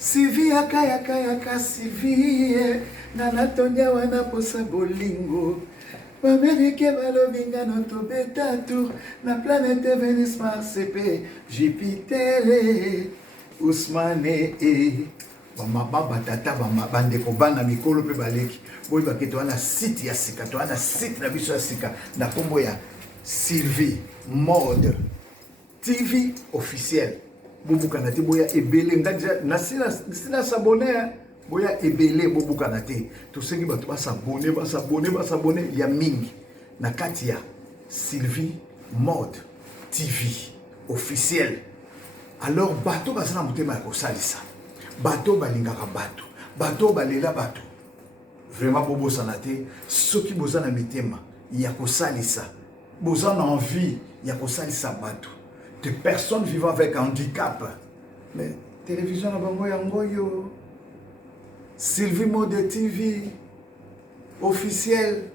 Sivi yaka sivi Nanatonya wana posa bolingo Bamerike balobinga no tobeta tour Na planète Vénus Mars EP Jupiter Ousmane Bamababa tata bandeko bana mikolo pe baleki boyi baketo wana site ya sika to wana site na biso ya sika na kombo ya Sylvie Mode TV officiel bobukana te boya ebele ngaja na sina s'abonner boya ebele bobukana te tosengi bato basabone ya mingi na kati ya Sylvie Mode TV officiel. Alors bato bazana mutema ya kosalisa bato balingaka bato balela bato vraiment bobo sanate soki bozana mitema ya kosalisa bozana envie ya kosalisa bato de personnes vivant avec handicap. Mais télévision na bango yango yo Sylvie Mode TV officiel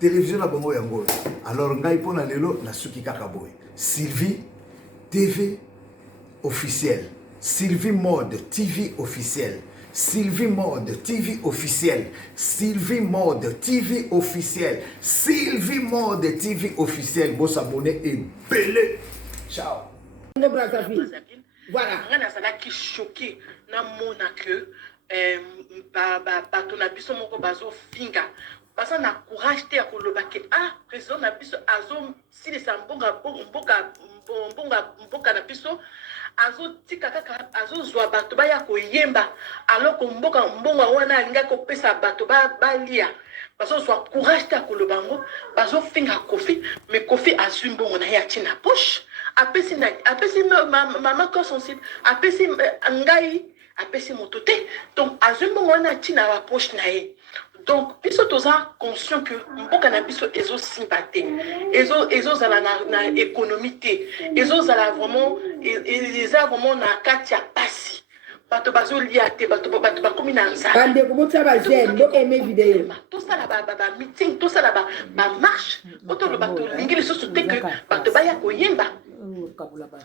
télévision na bango yango. Alors ngai pona lelo na suki kaka boy Sylvie TV officiel, Sylvie Mode TV officiel, Sylvie Mode TV officiel, Sylvie Mode TV officiel, Sylvie Mode TV officiel. Bon s'abonner et belé. Ciao. Voilà. On qui choqué na mona que bato na biso moko bazo finga. Parce na courage te akoloba ke président na biso azo si les mbonga na biso azo tika kaka azo zwa bato ba ya koyemba alors ko mbonga wana alinga ko pesa bato ba lia parce que soit courage te akoloba ngo bazo finga Kofi mais Kofi azwi mbongo na ya tina poche apesi maman ko sensible apesi ngai apesi motote donc azwi mbongo wana tina wa poche na ye. Donc, biso toza conscient que mboka na biso ezo sympathie, ezo zala na économie te, ezo zala vraiment na kati ya pasi. Bato bazo lia te, bato bakomi na nzala. Bande ko botsa ba jeune, bo aimer vidéo. To sala ba meeting, to sala ba marche, oto lo bato lingi le soso te que bato ba ya koyemba.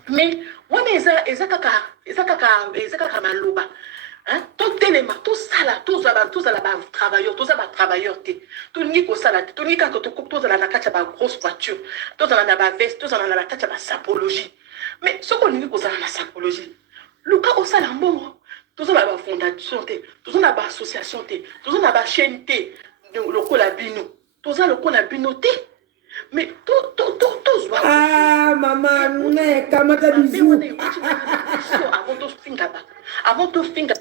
Mais wana eza kaka maloba. Tout téléma, tout ça là, tout ça là, travailleur, tout ça va travailleur, tout n'y que ça là, tout n'y que tout ça là, na kacha ba grosse voiture, tout ça là na ba veste, tout ça là na kacha ba sapologie. Mais ce qu'on n'y que ça là na sapologie, le cas au ça là bon, tout ça là ba fondation, tout ça là ba association, tout ça là ba chaîne, le coup la bino, tout ça le coup la binoté. Mais tout maman, mais kamata bisou. Avant de finir.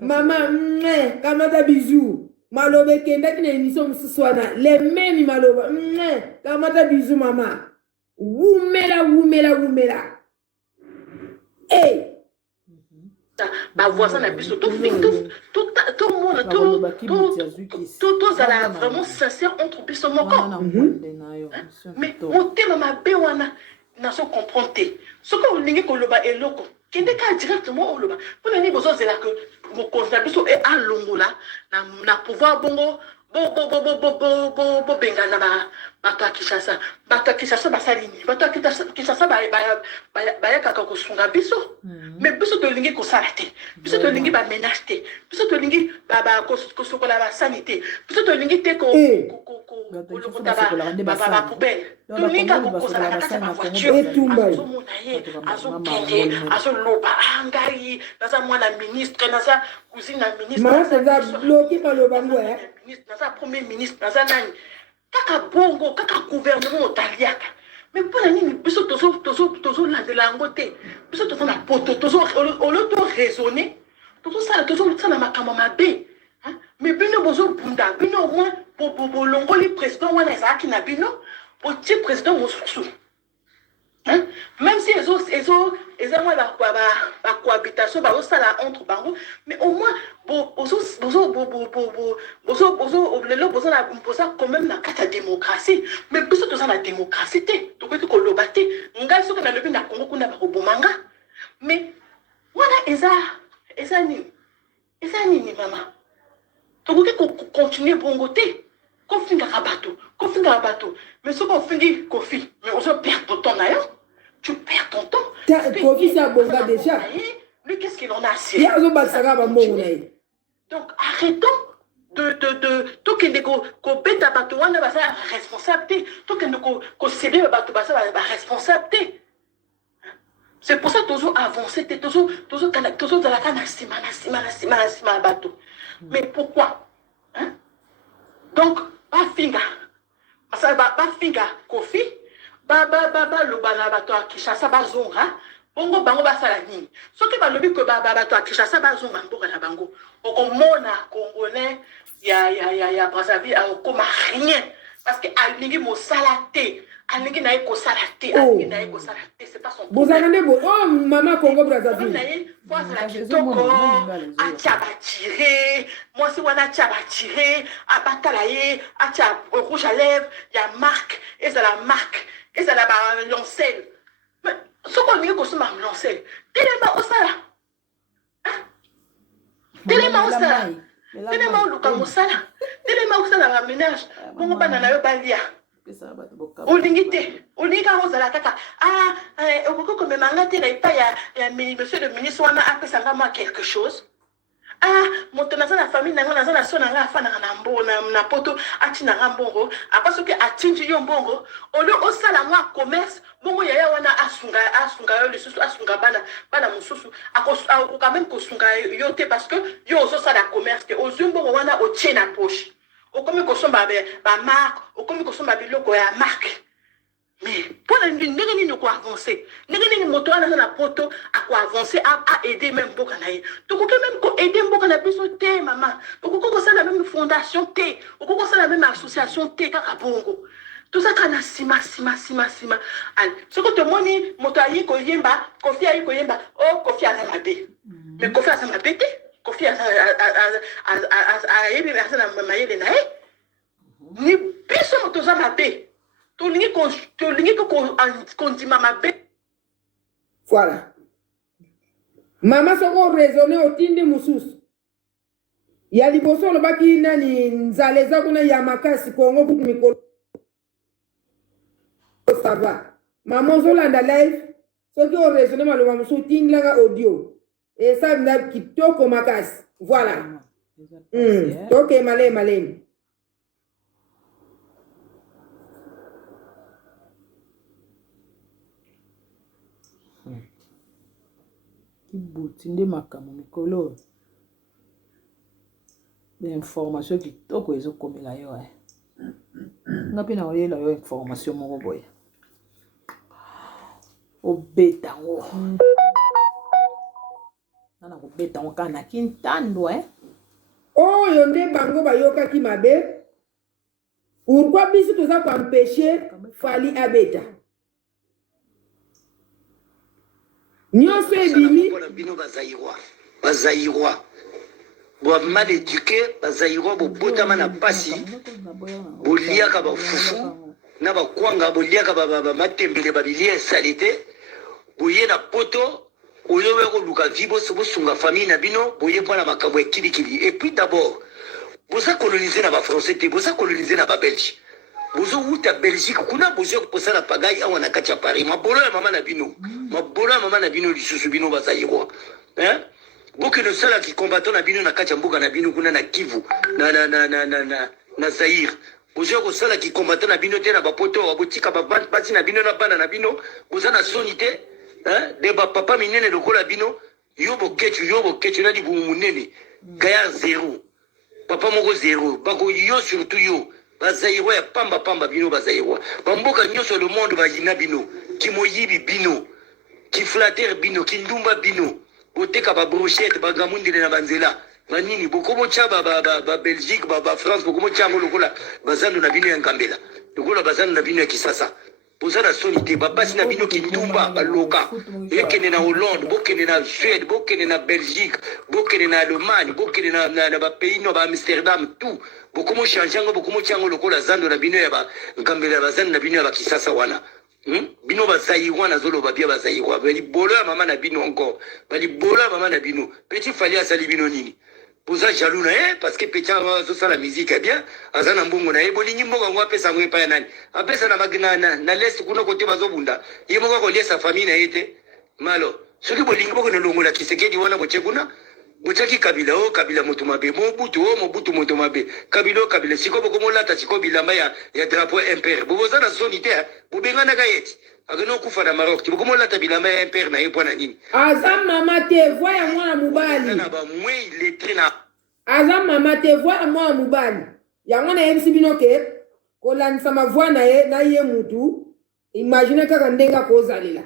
Maman, mais kamata bisou. Malobe kenda kine émission msiswana. Les mêmes maloba. Kamata bisou maman. Wumela. Hey. Bah voisin a biso tout le monde tout ça vraiment sincère entre biso moko. Mais mon thème ma bewana na so comprendre ce que lingi ko loba eloko kende ka directement o loba pour ni bozo zela que mo konza biso e a longola na pouvoir bongo benga na bato ya Kinshasa basalini bato ya Kinshasa baya kaka kosunga biso mais biso tolingi kosala te biso tolingi bamenage te biso tolingi kosokola basani te biso tolingi te kolokota bapoubele tolingi kaka kozala na kati ya bavoiture azomona ye azokende azoloba ngai naza mwana ministre naza cousine na ministre naza premier ministre naza nani kaka bongo kaka gouvernement otaliaka mais mpona nini biso tozolandela yango te biso toza na poto oloto raisonner tozosala makambo mabe mais bino bozobunda bino au moins bolongoli président wana ezalaki na bino botie président mosusu. Même si eza mwa ba cohabitation ba osala entre bango mais au moins boza quand même na kata démocratie mais biso toza na démocratie te tokoki koloba te ngai soki nalobi na Congo kuna bakobomanga mais wana eza nini mama tokoki continuer bongo te kofingaka bato mais soki ofingi Kofi mais ozo perdre ton temps na yo. Tu perds ton temps. Kofi c'est bonga déjà. Lui, qu'est-ce qu'il en a assez? Donc, arrêtons tout que nous bêta batouana basa responsabilité, tout que nous céder batou basa responsabilité. C'est pour ça que toujours avancer, toujours dans la canne à bateau. Mais pourquoi? Hein? Donc, pas finga. Parce que pas finga Kofi, le bana bateau à Kishasa bazonga, bongo bango basala nini. Ce qui va le but que bateau à Kishasa bazonga mboka na bango. Au mona congolais, ya Brazzaville, comme rien. Parce que alingi mo salaté. Alingi na eko salaté, alingi na eko salaté, c'est pas son problème. Oh, maman Congo Brazzaville. Moi, c'est la kitoko, achaba tiré, moi, c'est wana achaba tiré, abatalaye, achaba rouge à lèvres, il y a marque, et c'est la marque, et c'est la lancelle. Mais ce qu'on dit que c'est ma lancelle, tellement au sala. Tellement au sala. Tellement au luka mosala. Tellement au sala la ménage. Bongo banana yo balia. Olingite ozala kaka okoko komemanga te na epai ya monsieur le ministre wana apesanga mwa quelque chose. Moto naza na famille nango naza na so nanga afanaka na poto atinanga mbongo apa soki atinji yo mbongo olo osala mwa commerce bongo yaya wana asunga yo lisusu asunga bana mosusu akoka même kosunga yo te parce que yo ozosala commerce te ozwi mbongo wana otie na poche. Okomi kosomba ba marque, okomi kosomba biloko ya marque. Mais pour la nini nous quoi avancer. Nini moto ana na poto à quoi avancer à aider même boka na ye. Donc même ko aider boka na biso te maman. Donc ko ça la même fondation te, ko ça la même association te kaka bongo. Tout ça kana sima. Al, ce que te moni moto ayi ko yemba, Kofi ayi ko yemba, oh Kofi ana mabe. Mais Kofi ana mabe te. Kofi a mayele na ni biso toza mabe tolingi kondima mabe. Voilà. Mama soko raisonner otindi mususu ya liboso lobaki nani nzaleza kuna ya makasi Kongo buku mikolo ça va. Maman zolanda live soki o raisonner maloba mususu tindlanga audio. Et ça, n'a kitoko makas. Voilà. Ok, malé. Kibutinde makamo mikolo. L'information kitoko ezo komela yo. Ngapi na oyela yo information moko boya. Obetango. Nana kubeta wakana kintando Oh yonde bango bayoka ki mabe. Pourquoi biso toza ko empêcher Fally abeta? Nyonso ebimi bino bazairwa. Bo mal éduqué bazairwa bo botama na pasi. Boliaka ba fufu. Na ba kwanga boliaka ba matembele ba bilie salite. Boye na poto. Oyo weko luka vibo sobo sunga famille na bino boye pona makambo ekili et puis d'abord boza coloniser na ba français te boza coloniser na ba belge bozo uta belgique kuna bozo kosa na pagai awa na kacha Paris mabolo ya mama na bino lisusu bino bazayirwa boke no sala ki combattant na bino na kacha mboka na bino kuna na Kivu na Zaire bozo ko sala ki combattant na bino te na ba poto abotika ba bati na bino na bana na bino boza na sonité. De papa minene lokola bino yobo kechu na di bumunene gaya zéro papa moko zéro bako yo surtout yo bazairwa ya pamba bino bazairwa bamboka nyoso le monde bayina bino kimoyibi bino ki flatter bino ki ndumba bino boteka ba brochette ba gamundile na banzela banini bokomo cha ba Belgique ba France bokomo cha lokola bazando na bino ya ngambela lokola bazando na bino ya Kisasa. Bozana sonité babasi na bino kindumba baloka ekene na Hollande bokene na Suède bokene na Belgique bokene na Allemagne bokene na ba pays no ba Amsterdam tout bokomo chanjango bokomo chango lokola zando na bino ya ba ngambela bazando na bino ya ba Kisasa wana bino bazayi wana zolo babia bazayi wa bali bolo ya mama na bino encore bali bolo ya mama na bino petit Fally asali bino nini boza jaloux na parce que petit zo sala musique est bien azana mbongo na bolingi mboka ngo apesa ngo epa ya nani apesa na magina na l'est kuna kote bazobunda yimo ko liesa famille na yete malo soki bolingi bokende longola Kisekedi wana bochekuna bochaki Kabila o Kabila moto mabe Mobutu o Mobutu moto mabe Kabila o Kabila siko bokomolata siko bilamba ya drapeau impère boboza na zone te bobengana kayeti agano kufa na Maroc ti bokomolata bilamba ya impère na yepo na nini aza mama te voya mwana mobali na ba mwe lettre na aza mama te voya mwana mobali yango na yebisi bino ke kolandisa mavoi na ye na ye mutu imagine kaka ndenge akozalela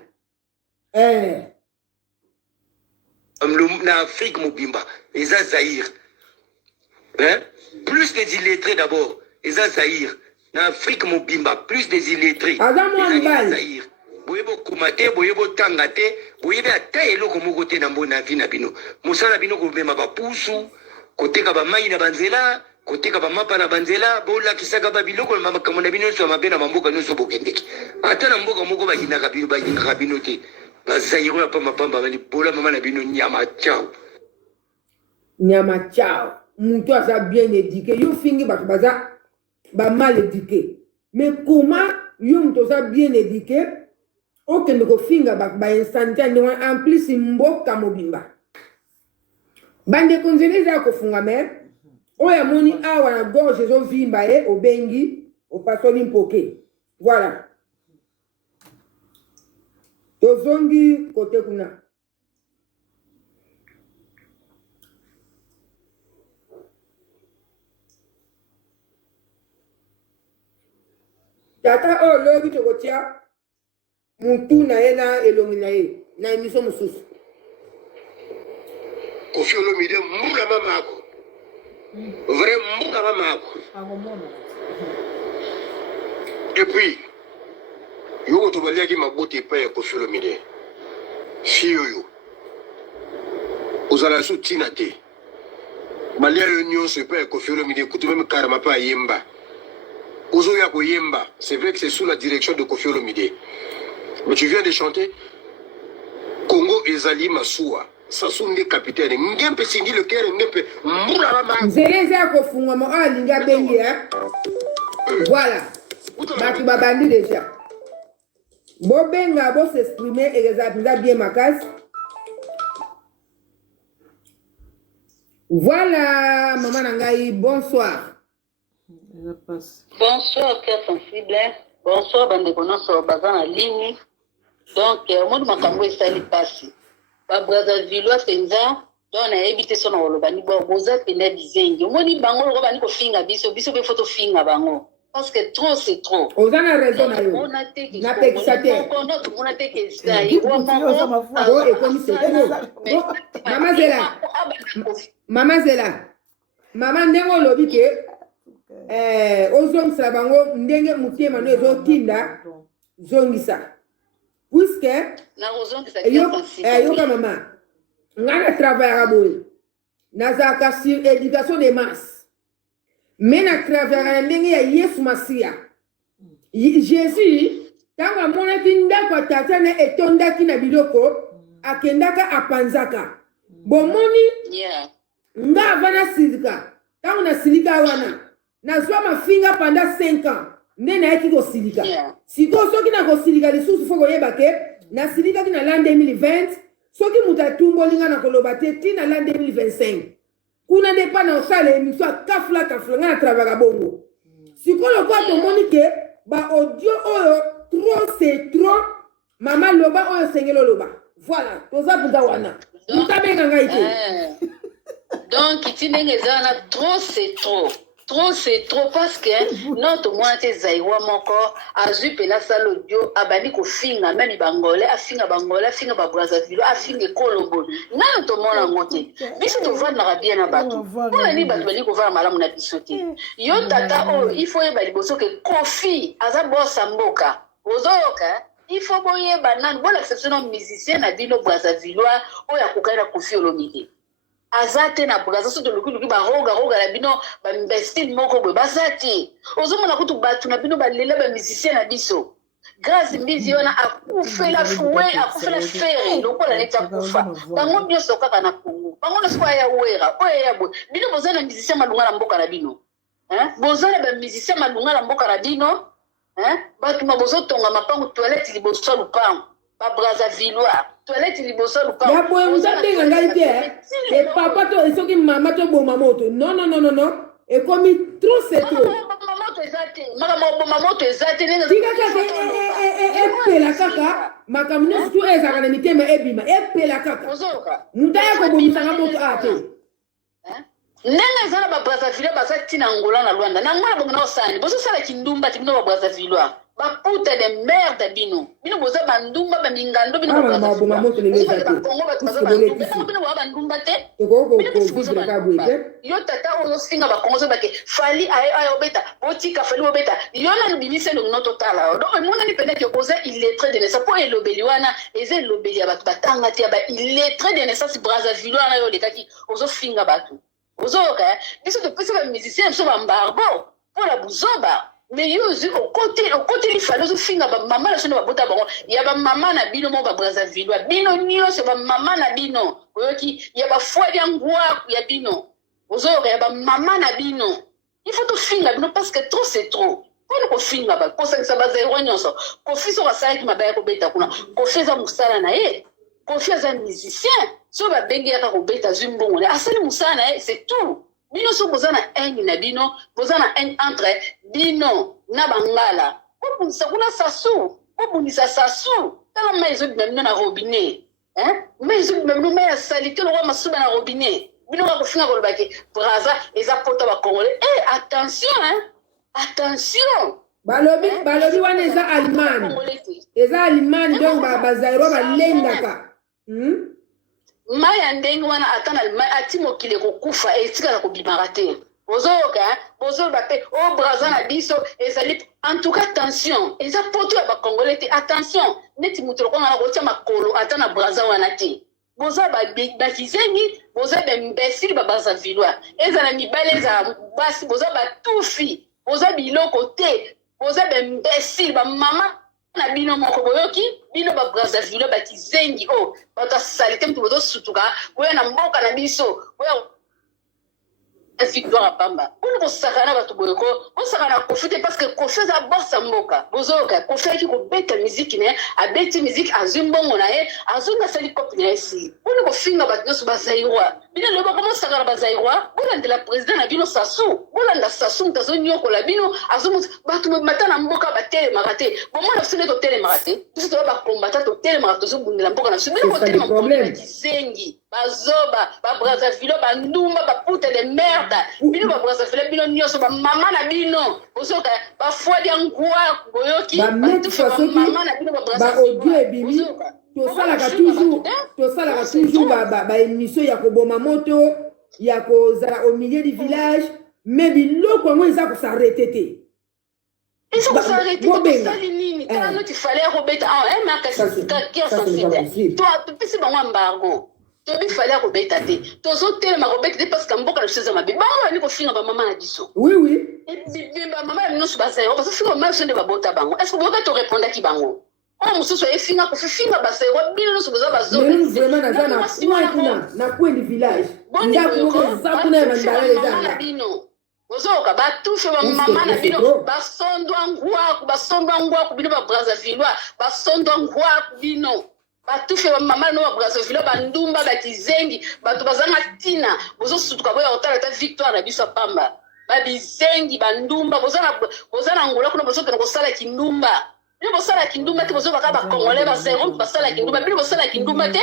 na Afrique mobimba eza Zaïre plus des illettrés d'abord eza Zaïre na Afrique mobimba plus des illettrés aza mwana mobali Zaïre boyebo kumate boyebo tangate boyebe ata eloko moko te na mbona vi na bino mosala bino kobema bapusu koteka bamai na banzela koteka bamapa na banzela bolakisaka babiloko na makambo na bino nyonso ya mabe na bamboka nyonso bokendeki ata na mboka moko balingaka bino te bazairo ya pambapamba balibola mama na bino nyama chao mutu aza bien éduqué yo fingi bato baza mal éduqué mais comment yo mutu aza bien éduqué okende kofinga bato bainstanité ndenge wana en plus mboka mobimba bandeko nzela eza ya kofunga mer oyo amoni awa na gorge ezovimba ye obengi opasoli mpoke voilà tozongi kote kuna tata oyo lobi tokotia mutu na ye na elongi na ye na émission mosusu Koffi Olomide mbula mamako vrai mbula mamako et puis yo to baliaki mabote pa ya Koffi Olomide fiyo ozala su tina te balia yo nyonso pa ya Koffi Olomide kutu même karama pa yemba ozo ya ko yemba c'est vrai que c'est sous la direction de Koffi Olomide mais tu viens de chanter Congo ezali masuwa Sasunde capitaine ngempe sindi le cœur ngempe mbula mama nzeleze ya kofunga mo alinga bengi voilà batu babandi déjà bobenga bo s'exprimer eza bien makasi voilà maman na ngai bonsoir bonsoir cœur sensible bonsoir bandeko nyonso baza na ligne donc omoni makambo esali pasi Brazzaville penza donc nayebi te so na koloba ni boza pene bizengi omoni bango loko bani kofinga biso pe foto finga bango parce que trop c'est trop oza na raison na yo na pekisa te on a te que ça mama zela mama ndenge olobi ke ozongisela bango ndenge motema no ezotinda zongisa puisque yoka mama nga na travaillaka boye nazalaka sur éducation de masse mais na travaillaka na ndenge ya yesu masiya jésus ntango amonaki ndako ya tata na etondaki na biloko akendaka apanzaka bomoni nga ava nasilika ntango nasilika wana nazwa mafinga pendant 5 ans nde nayaki kosilika sikoyo soki nakosilika lisusu fo koyeba ke nasilikaki na l'an 2020 soki moto atumbolinga na koloba te ntina l'an 2025 kuna nde mpa na osala émission akafula nga na travaka bongo sikoyo lokola tomoni ke baaudio oyo trop c'est trop mama loba oyo sengeli oloba voilà toza mputa wana mutabenga ngai te donc ti ndenge eza wana trop c'est trop Trop c'est trop parce que notre moitié zaïwa moko azui pena salodio abani ko finga même bangolais afinga bangolais afinga ba Brazzaville afinga Colombo na to mona ngote biso to vendre na bien na bato ona ni bato bali ko vendre malamu na biso te yo tata o il faut yeba liboso ke Koffi aza bossa mboka ozoyoka il faut boyeba nan bon exception musicien na bino Brazzaville o ya kokana Koffi Olomide azate na Braza so to luki baroga la bino ba style moko boy bazati ozomona kutu batu na bino balela ba musicien na biso grâce mbizi ona akufela fouet akufela fere lokola leta kufa bango nyonso kaka na Congo bango na swa ya wera oya boy bino bozana musicien malunga na mboka na bino bozana ba musicien malunga na mboka na bino batu mabozo tonga mapango toilette liboso lupango ba Brazzaville toilette liboso lupa ya boye muzabenga ngai te e papa to esoki mama to boma moto non ekomi trop c'est trop tika kaka epela kaka makambo nyonso tu ezalaka na mitema ebima epela kaka mutu aya kobomisanga moto ate ndenge eza na babrazzaville baza ntina ngola na lwanda na ngwana bongo na osani bozosala kindumba ti bino babrazzaville baputa de merde bino boza bandumba bamingando bino bandumba te yo tata ozosinga bakongo ozobake fali aya obeta botika fali obeta yo na libimise ndongo totala donc emonani peut-être oza illettré de naissance po elobeli wana eza elobeli ya bato batanga te ya baillettré de naissance brazzaville wana yo olekaki ozofinga bato ozoyoka biso topesi bamusicien biso bambargo mpola buzoba mais yo okote lifali ozofinga bamama na so na babota bango ya bamama na bino mo babrazzaville bino nyonso bamama na bino oyoki ya bafwali ya ngwaku ya bino ozoyoka ya bamama na bino il faut tofinga bino parce que trop c'est trop mpona kofinga kosangisa bazairwa nyonso kofi soko asalaki mabaya kobeta kuna kofi eza mosala na ye kofi aza musicien so babengi yaka kobeta zwi mbongo asali mosala na ye c'est tout bino so boza na haine na bino boza na haine entre bino na bangala kobundisa kuna sasu kobundisa sasu tala mai ezobima bino na robinet mai ezobima bino mai ya salite lokwa masuba na robinet bino bakofinga kolobaki braza eza pota bakongole attention balobi wana eza alimani donc bazairwa balengaka mai ya ndenge wana ata na mai ati mokili kokufa etikala kobimaka te ozoyoka bozoloba mpe o braza na biso ezali en tout cas attention eza poto ya bakongole te attention neti moto lokwanga na kotia makolo ata na braza wana te boza bakizengi boza bembesili babrazzaville ezala mibale ezala basi boza batufi boza biloko te boza bembesili bamama na bino moko boyoki bino babrazzaville bakizengi bato asalite mtu bozosutuka boya na mboka na biso boya victoire pamba mpona kosakana bato boyoko kosakana kofi te parce que kofi eza borsa mboka bozoyoka kofi ayaki kobeta miziki na ye abeti miziki azwi mbongo na ye azongi asali kopi na ye sili mpona kofinga bato nyonso bazairwa bino lelo bakomosakana bazairwa bolandela président na bino sasu bolanda sasu moto azonyokola bino bato mata na mboka batelemaka te bomona biso nde totelemaka te biso toya bakombata totelemaka tozobundela mboka na biso bino kotelema mboka kizengi bazoba babrazzaville bandumba baputa de merde bino babrazzaville bino nyonso bamama na bino ozoka bafwali ya ngwaku boyoki bamama na bino baaudio ebimi tosalaka toujours baémission ya koboma moto ya kozala au milieu du village mais biloko yango eza kosarete te eza kosarete tosali nini tala noti fale ya kobeta topesi bango embargo tobi fale ya kobeta te tozotelema kobeta te parce que mboka na biso eza mabe bango bani kofinga bamama na biso bamama ya nyonso bazayo bazofinga bamama biso nde babota bango est ce que boyoka torépondaki bango oyo mosusu ayefinga kofifinga bazairwa bino nyonso boza bazonakwendi village na bino ozoyoka batushe bamama na bino basondwa ngwaku bino babrazzaville basondwa ngwaku bino batushe bamama no babrazzaville bandumba bakizengi bato bazanga ntina bozosutuka boya kotala ata victoire na biso pamba babizengi bandumba boza na ngola kuna bozokende kosala kindumba bino bosala kindumba te bozobaka bakongole bazero basala kindumba bino bosala kindumba te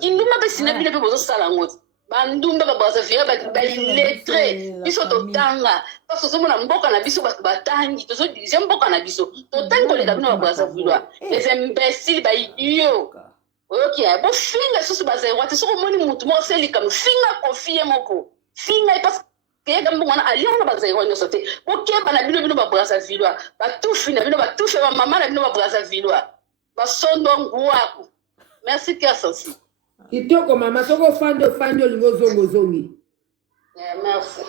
kindumba mpe sina bino mpe bozosala yango te bandumba babrazzaville baillettré biso totanga parce ozomona mboka na biso bato batangi tozodirise mboka na biso totangi koleka bino babrazzaville les imbéciles baidio oyoki bofinga lisusu bazairwa te soki omoni mutu moko selikami finga kofi ye moko finga ye parce keyeka mbongo wana aliaka na bazairwa nyonso te bokeba na bino babrazzaville batufi na bino batufi bamama na bino babrazzaville basondo ngwaku merci kersansi kitoko mama soko ofandi olingi ozongi merci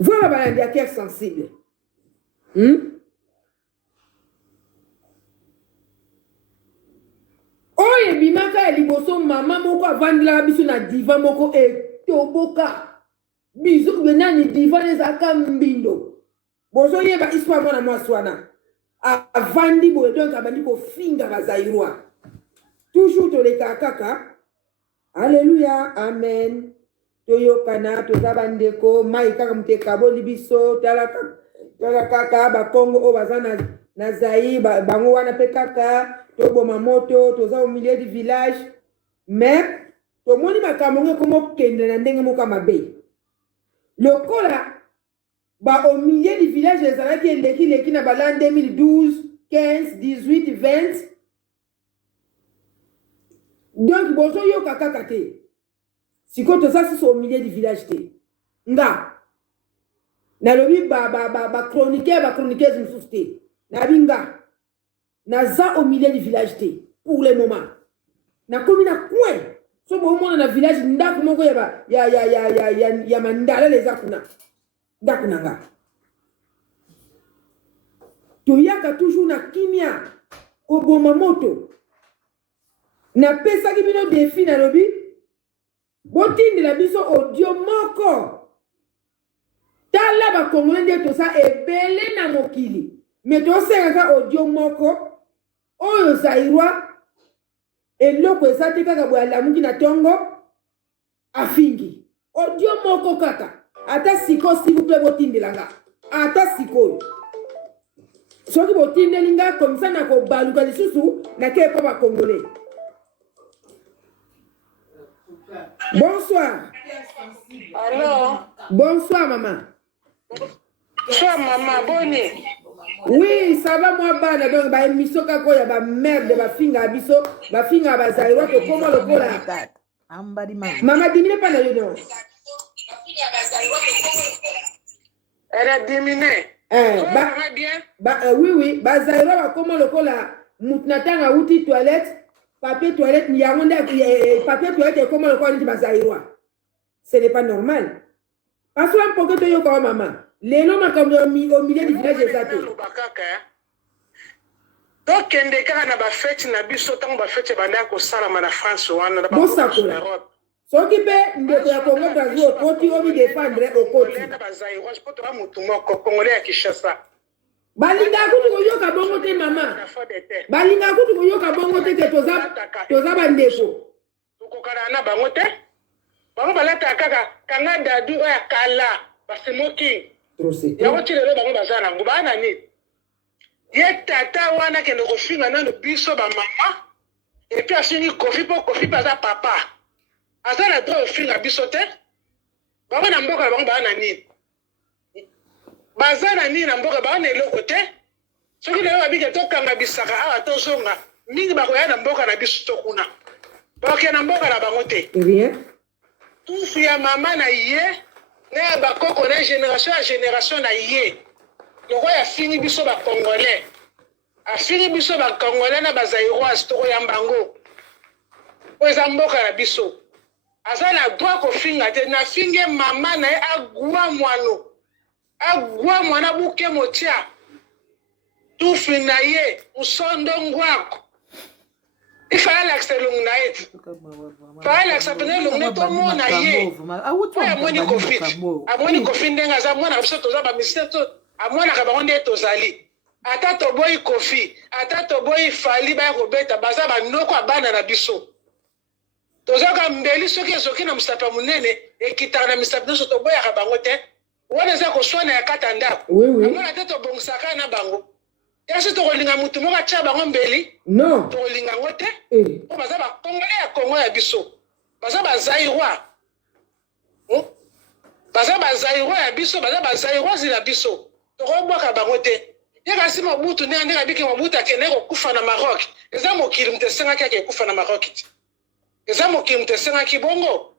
voilà balandi ya cœur sensible oyo ebimaka ya liboso mama moko avandilaka biso na diva moko etoboka biso benani diva ezalaka mbindo bozoyeba histoire mwana mwasi wana avandi boye donc abandi kofinga bazairwa toujours toleka kaka. Alléluia, amen. Toyokana toza bandeko mai kaka mutekabo libiso tala kaka bakongo o baza na Zaïre bango wana pe kaka toboma moto toza au milieu du village mais tomoni makambo ngo komo kende na ndenge moko mabe lokola ba au milieu du village ezalaki eleki na bala 2012 15 18 20 donc bozo yoka kaka te siko toza si au milieu du village te nga nalobi ba chroniqueur mosusu te nabi nga naza au milieu du village te pour le moment nakomi na coin so bomona na village ndako moko ya mandala leza kuna ndako na nga toyaka toujours na kimia koboma moto napesaki bino défi nalobi botindela biso audio moko tala bakongole nde toza ebele na mokili me tosengaka audio moko oyo zairwa eloko eza te kaka boye alamuki na ntongo afingi audio moko kaka ata siko s'il vous plaît botindelanga ata sikoyo soki botindeli nga komisa na kobaluka lisusu nakeye mpo bakongole. Bonsoir. Allô? Bonsoir, maman. Bonsoir, maman. Bonne. Oui, ça va, moi, bana. Donc, bah, émission, kako, ya ba merde, ba finga abiso, ba finga ba zairwa, que comment le cola. Maman, diminue pas le nom. Elle a diminué. Oui, ba zairwa, ba comment le cola. Moutnatanga, outil toilette. Papier toilette, papier toilette et comment le corps dit bazairwa. Ce n'est pas normal. Parce que pour que tu aies comme maman, les noms comme au milieu du village des athées. Donc, il y a des fêtes, na biso tango ba fête banda ko sala na France wana na ba Europe. So qui peut ndeko ya Congo Brazzaville au côté obi défendre au côté. Bazairwa, je peux te mutu moko congolais ya Kinshasa. Balinga kutu koyoka bongo te mama. Balinga kutu koyoka bongo te ke toza bandeko. Tukokana na bango te. Bango balata kaka kanga dadu ya kala basimoki. Ya wochile bango bazana ngo bana ni. Ye tata wana ke ndoko finga na biso ba mama. Et puis asini kofi paza papa. Azana droit finga biso te. Bango na mboka bango bana ni. Bazana ni na mboka ba na eloko te soki lelo babike tokanga bisaka awa tozonga mingi bakoya na mboka na biso tokuna bakoya na mboka na bango te tufu ya mama na ye na bakoko na génération na ye loko ya fini biso bakongolais afini biso bakongolais na bazaïroise tokoyamba yango po eza mboka na biso aza na droit kofinga te na finge mama na ye agwa mwano agwa mwana buke motia tufi na ye usondo ngwako ifala lakselung na it fala lakselung na to mo na ye amoni kofi ndenga za mwana biso toza ba miseto amona ka bango tozali ata to boy kofi ata to boy fali ba ko beta baza ba noko abana na biso toza ka mbeli soki na mustapa munene ekitana na mustapa so to boy ka bango te wana za ko swana ya katanda amona te to bongsaka na bango yasi to kolinga mutu moka cha bango mbeli non to kolinga ngote po baza ba congolais ya Congo ya biso baza ba zairwa baza ba zairwa ya biso baza ba zairwa zila biso to ko boka bango te yaka si Mobutu ne andeka biki Mobutu akene ko kufa na Maroc eza mokili mtesenga kake kufa na Maroc eza mokili mtesenga kibongo.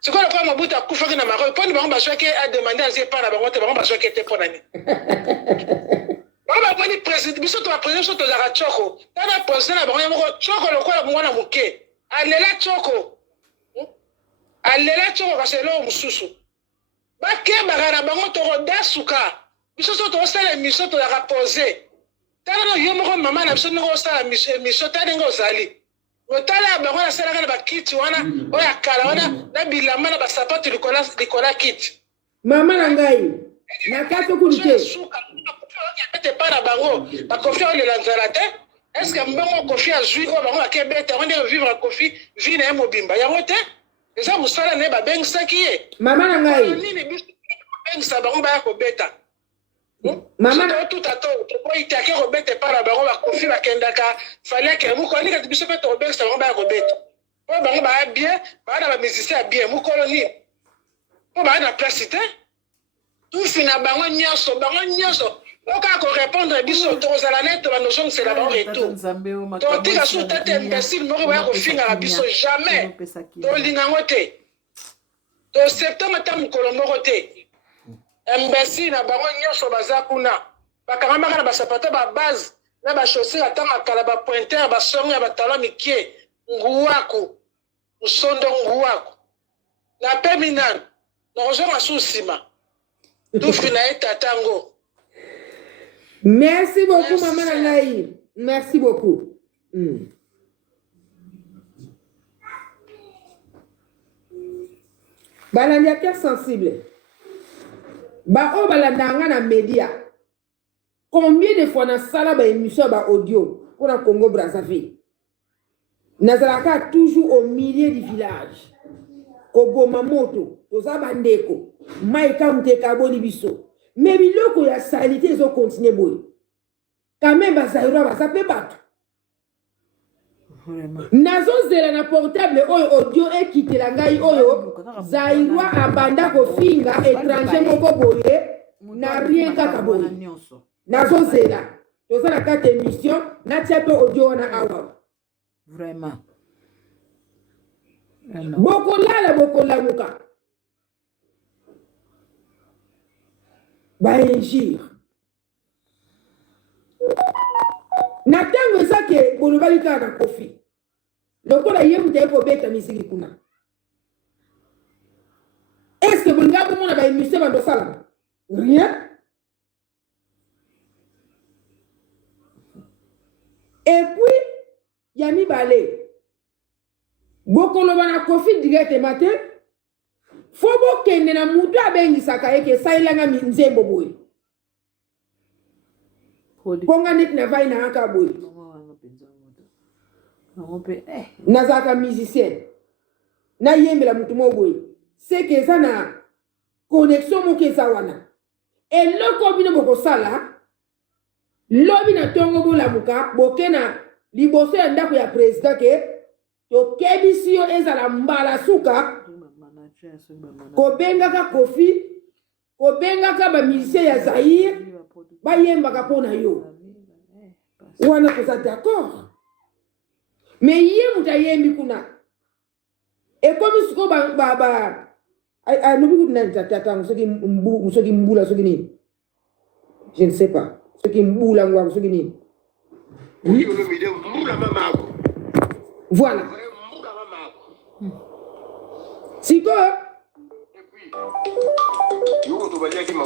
C'est quoi le problème Mobutu akufa na Maroc? Pour bango baswaki a demander à pas na bango te bango baswaki te pour nani. Bango bani président biso to président so to za choko. Tana président na bango yamoko choko lokola mwana muke. Alela choko. Alela choko kaselo mususu. Ba ke bagara bango to rodasuka. Biso so to sala mission to la poser. Tana yo moko mama na biso no sala mission tana ngo zali. Otala bango na sala kana bakiti wana oya kala wana na bilamba na basapato likola kiti. Mama na ngai na kato kulite. bête pas na bango ba Kofi le lanzalate est-ce que mbongo Kofi azui ko bango ke bête on est vivre Kofi vie na mobimba ya wote eza musala ne ba beng sakiye mama na ngai nini biso beng sa bango ba ko beta mama tout à tout to ko itake ko bête pas na bango ba Kofi ba kendaka fallait que mu ko ni ka biso pe to beng sa bango ba ko beta po bango ba bien ba na ba musicien bien mu koloni po ba na place te tout fina bango nyonso oka ko répondre biso to za la net ba notion c'est la bango et tout to tika sous tête imbécile moko ba ko finga la biso jamais to lingango te to septembre tam kolomoko te imbécile na bango nyonso baza kuna bakanga na ba sapato ba base na ba chaussures atanga kala ba pointeur ba songa ba talon mikie nguwako usondo nguwako na peminan na ozonga susima tout fina etatango. Merci beaucoup maman na ngai merci beaucoup balandi ya cœur sensible ba o balandanga na média combien de fois na sala ba émission ba audio pour la Congo Brazzaville nazalaka toujours au milieu du village koboma moto toza bandeko maika muteka boni biso mais biloko ya salité ezo continuer boye quand même bazairwa basape bato nazozela na portable oyo audio ekitela ngai oyo zairwa abanda kofinga étranger moko boye na rien kaka boye nazozela toza na kati émission natia pe audio wana awa vraiment bokolala bokolamuka bainjire na ntango eza ke bolobaki kaka na Kofi lokola ye mutu ekobeta misiki kuna est-ce que bolinga komona baémission bandosala rien et puis ya mibale bokoloba na Kofi directement te fo bokende na mutu abengisaka eke esalelanga nzembo boye ponga neti na vai na aka boye nazalaka musicien nayembela mutu mo boye seke eza na connexion moko eza wana eloko bino bokosala lobi na ntongo bolamuka boke na liboso ya ndako ya président ke tokebisi yo ezala mbala suka kobengaka Kofi kobengaka bamusicien ya Zaire bayembaka mpona yo wana koza d'accord mais ye mutu ayembi kuna ekomi siko alobi kuti nani tatango soki mbula soki nini je ne sais pas soki mbula ngwako soki nini voilà sikoyo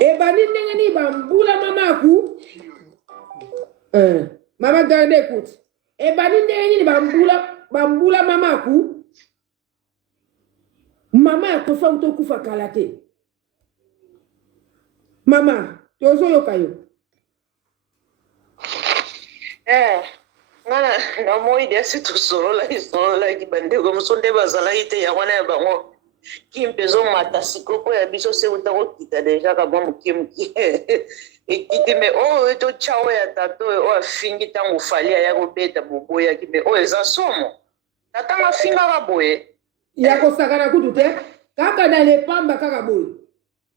ebandi ndenge nini bambula mamaku mama garde écoute ebandi ndenge nini bambula mamaku mama ya Kofi utokufa kala te mama tozoyoka yo ngana na moi de situ sorola ki bandeko musonde bazala ite ya wana ya bango kimpezo mata sikopo ya biso se utako kita deja ka bombo kimki ekiti me eto chawo ya tato o afingi tangu falia ya kobeta boboya kibe eza somo tatanga finga ka boye ya kosakana kutu te kaka na lepamba kaka boye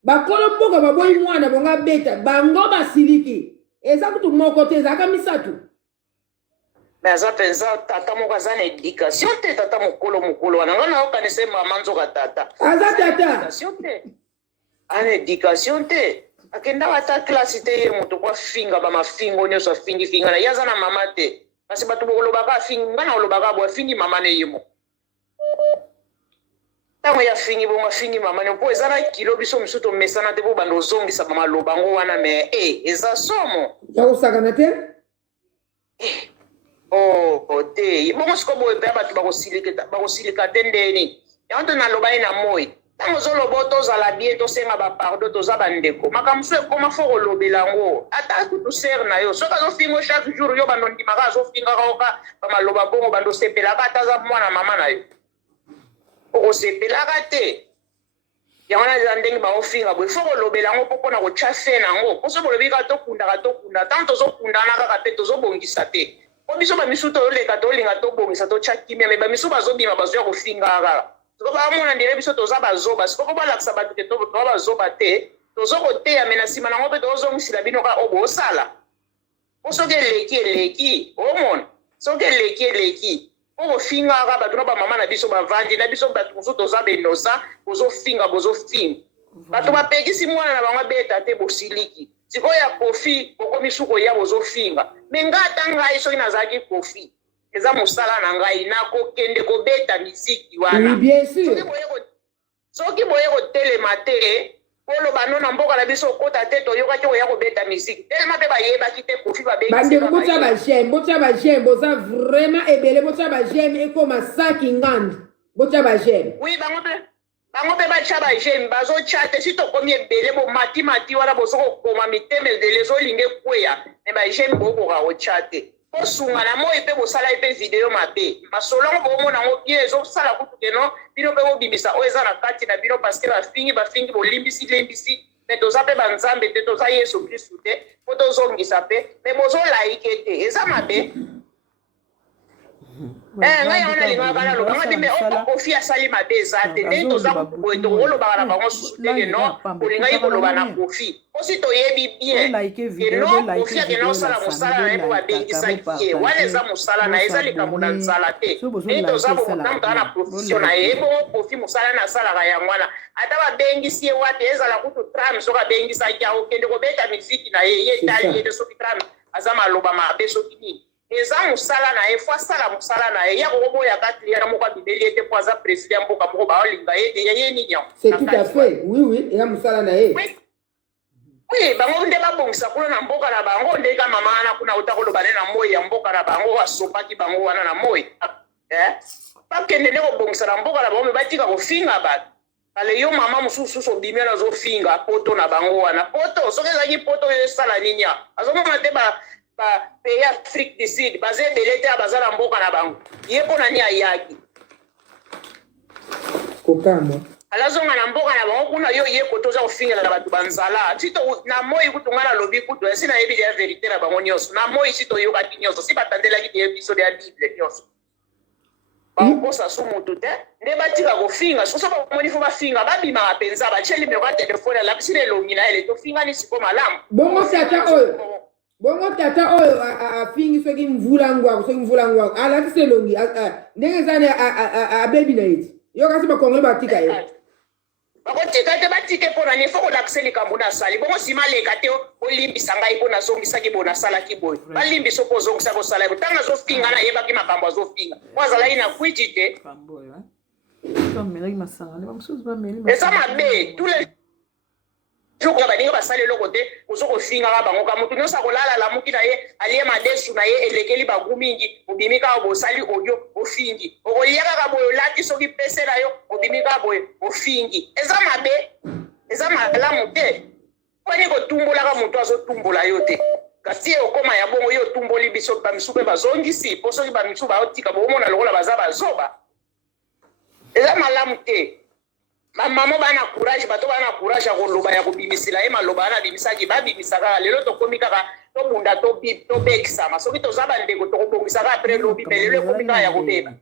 bakolo mboka baboyi mwana bonga beta bango basiliki eza kutu moko te ezaka misatu Naza penza tata moko aza na éducation te tata mokolo wana ngana okanise mama nzoka tata aza tata ana éducation te akenda ata classe te ye moto kwa finga ba mafingo nyonso fingi na yaza na mama te kasi bato bokolobaka fingi ngana olobaka bo fingi mama ne yemo tango ya fingi bo mafingi mama ne po eza na kilo biso misuto mesana te bo bando zongisa mama lobango wana me eza somo ya osakana te te bongo siko boye pe bato bakosilika te ndeni yango to naloba ye na moi Tant ozolobo tozala bien tosenga bapardo toza bandeko makambo so ekoma fo kolobela yango ata kutu ser na yo soki azofinga chaque jour yo bandondimaka azofingaka oka bamaloba bongo bandosepelaka ata aza mwana mama na yo okosepelaka te yango na eza ndenge baofinga boye fo kolobela yango mpo mpona kotya fe nango mpo so bolobi kaka tokunda tant tozokundana kaka mpe tozobongisa te po biso bamisu toyoleka tolinga tobongisa totya kimia me bamisu bazobima bazoya kofinga kaka soko bamona ndire biso toza bazoba soko balakisa bato te toza bazoba te tozokoteya me na nsima nango mpe tozongisila bino kaka obosala po soki eleki omona soki eleki po kofingaka bato na bamama na biso bavandi na biso bato mosusu toza benosa bozofinga bato bapekisi mwana na bango abeta te bosiliki sikoyo ya kofi bokomi suko ya bozofinga me nga ata ngai soki nazalaki kofi eza mosala na ngai nakokende kobeta misiki wana soki boye kotelema te koloba no na mboka na biso okota te toyokaki koya kobeta misiki telema mpe bayebaki te kofi bandeko botya bageme boza vraiment ebele botya bageme ekoma saki ngandi botya bageme oui bango mpe batya bageme bazotya te si tokomi ebele bomatimati wana bozokokoma miteme ebele ezolinga ekweya me bageme bokoka kotya te osunga na moi mpe bosala mpe video mabe masolongo bomona yango bien ezosala kutu keno bino mpe bobimisa oyo eza na kati na bino parceke bafingi bolimbisi me toza mpe banzambe te toza yesu kristu te mpo tozongisa mpe me bozolaike te eza mabe ngai yango nalingaka naloba nga bimbe okofi asali mabe eza te ndenge toza kukuboye tokolobaka na bango susu ndenge no olingai koloba na kofi osi toyebi bien eno kofi akenda osala mosala na ye mpo babengisaki ye wana eza mosala na ye eza likambo na nzala te ndenge toza bokotamutaka na profession na ye ebongo kofi mosala nasalaka yango wana ata babengisi ye wapi ezala kutu trame soki abengisaki akokende kobeta miziki na ye ye tali yede soki trame aza maloba mabe soki nini eza mosala na ye fo asala mosala na ye ya kokoboyaka kliana moko abimeli ete mpo aza président ya mboka moko baolinga ye te ye nini yango c'est tout à fait oui eza mosala na ye oui bango nde babongisa kuna na mboka na bango ndeka mama wana kuna uta koloba ne na moi ya mboka na bango asopaki bango wana na moi bakende nde kobongisa na mboka na bango me batika kofinga bato kale yo mama mosusu obimi wana azofinga poto na bango wana poto soki ezalaki poto esala nini ya azomona te pays Afrique du Sud baza ebele te baza na mboka na bango ye mpo nani ayaki kokamwa alazonga na mboka na bango kuna yo ye koto oza kofingela na bato banzala tito na moi kutu ngai nalobi kutu esi nayebi ya verité na bango nyonso na moi si toyokaki nyonso si batandelaki te episode ya bible nyonso bakokosa su mutu te nde batika kofinga soso bamoni fo bafinga babimaka mpenza batie limero ya telefone alakisi na elongi na ele tofingani siko malamu bongo tata oyo afingi soki mvula ngwako alakisi elongi ndenge ezani abebi na eti yo kasi bakongole batika ye bakotika te batike mpo nani fo kolakisa likambo nasali bongo nsima aleka te olimbisa ngai mpo nazongisaki boye nasalaki boye balimbisa mpo ozongisa kosala bo ntango azofinga nayebaki makambo azofinga po azalaki na kwiti te eza mabe tule jokoya baninga basali eloko te ozokofingaka bango ka motu nyonso akolala lamuki na ye alie madesu na ye elekeli bagu mingi obimi kaka bosali odio ofingi okolia kaka boye olati soki pese na yo obimi kaka boye ofingi eza mabe eza malamu te poni kotumbolaka motu azotumbola yo te kasi okoma ya bongo yo otumboli biso bamisu mpe bazongisi mpo soki bamisu baotika bomona lokola baza bazoba eza malamu te bamama bana courage bato bana courage ya koloba ya kobimisela ye maloba wana abimisaki babimisaka kaka lelo tokomi kaka tobunda tobekisama soki toza bandeko tokobongisaka apres lobi me lelo ekomi kaka ya kobeba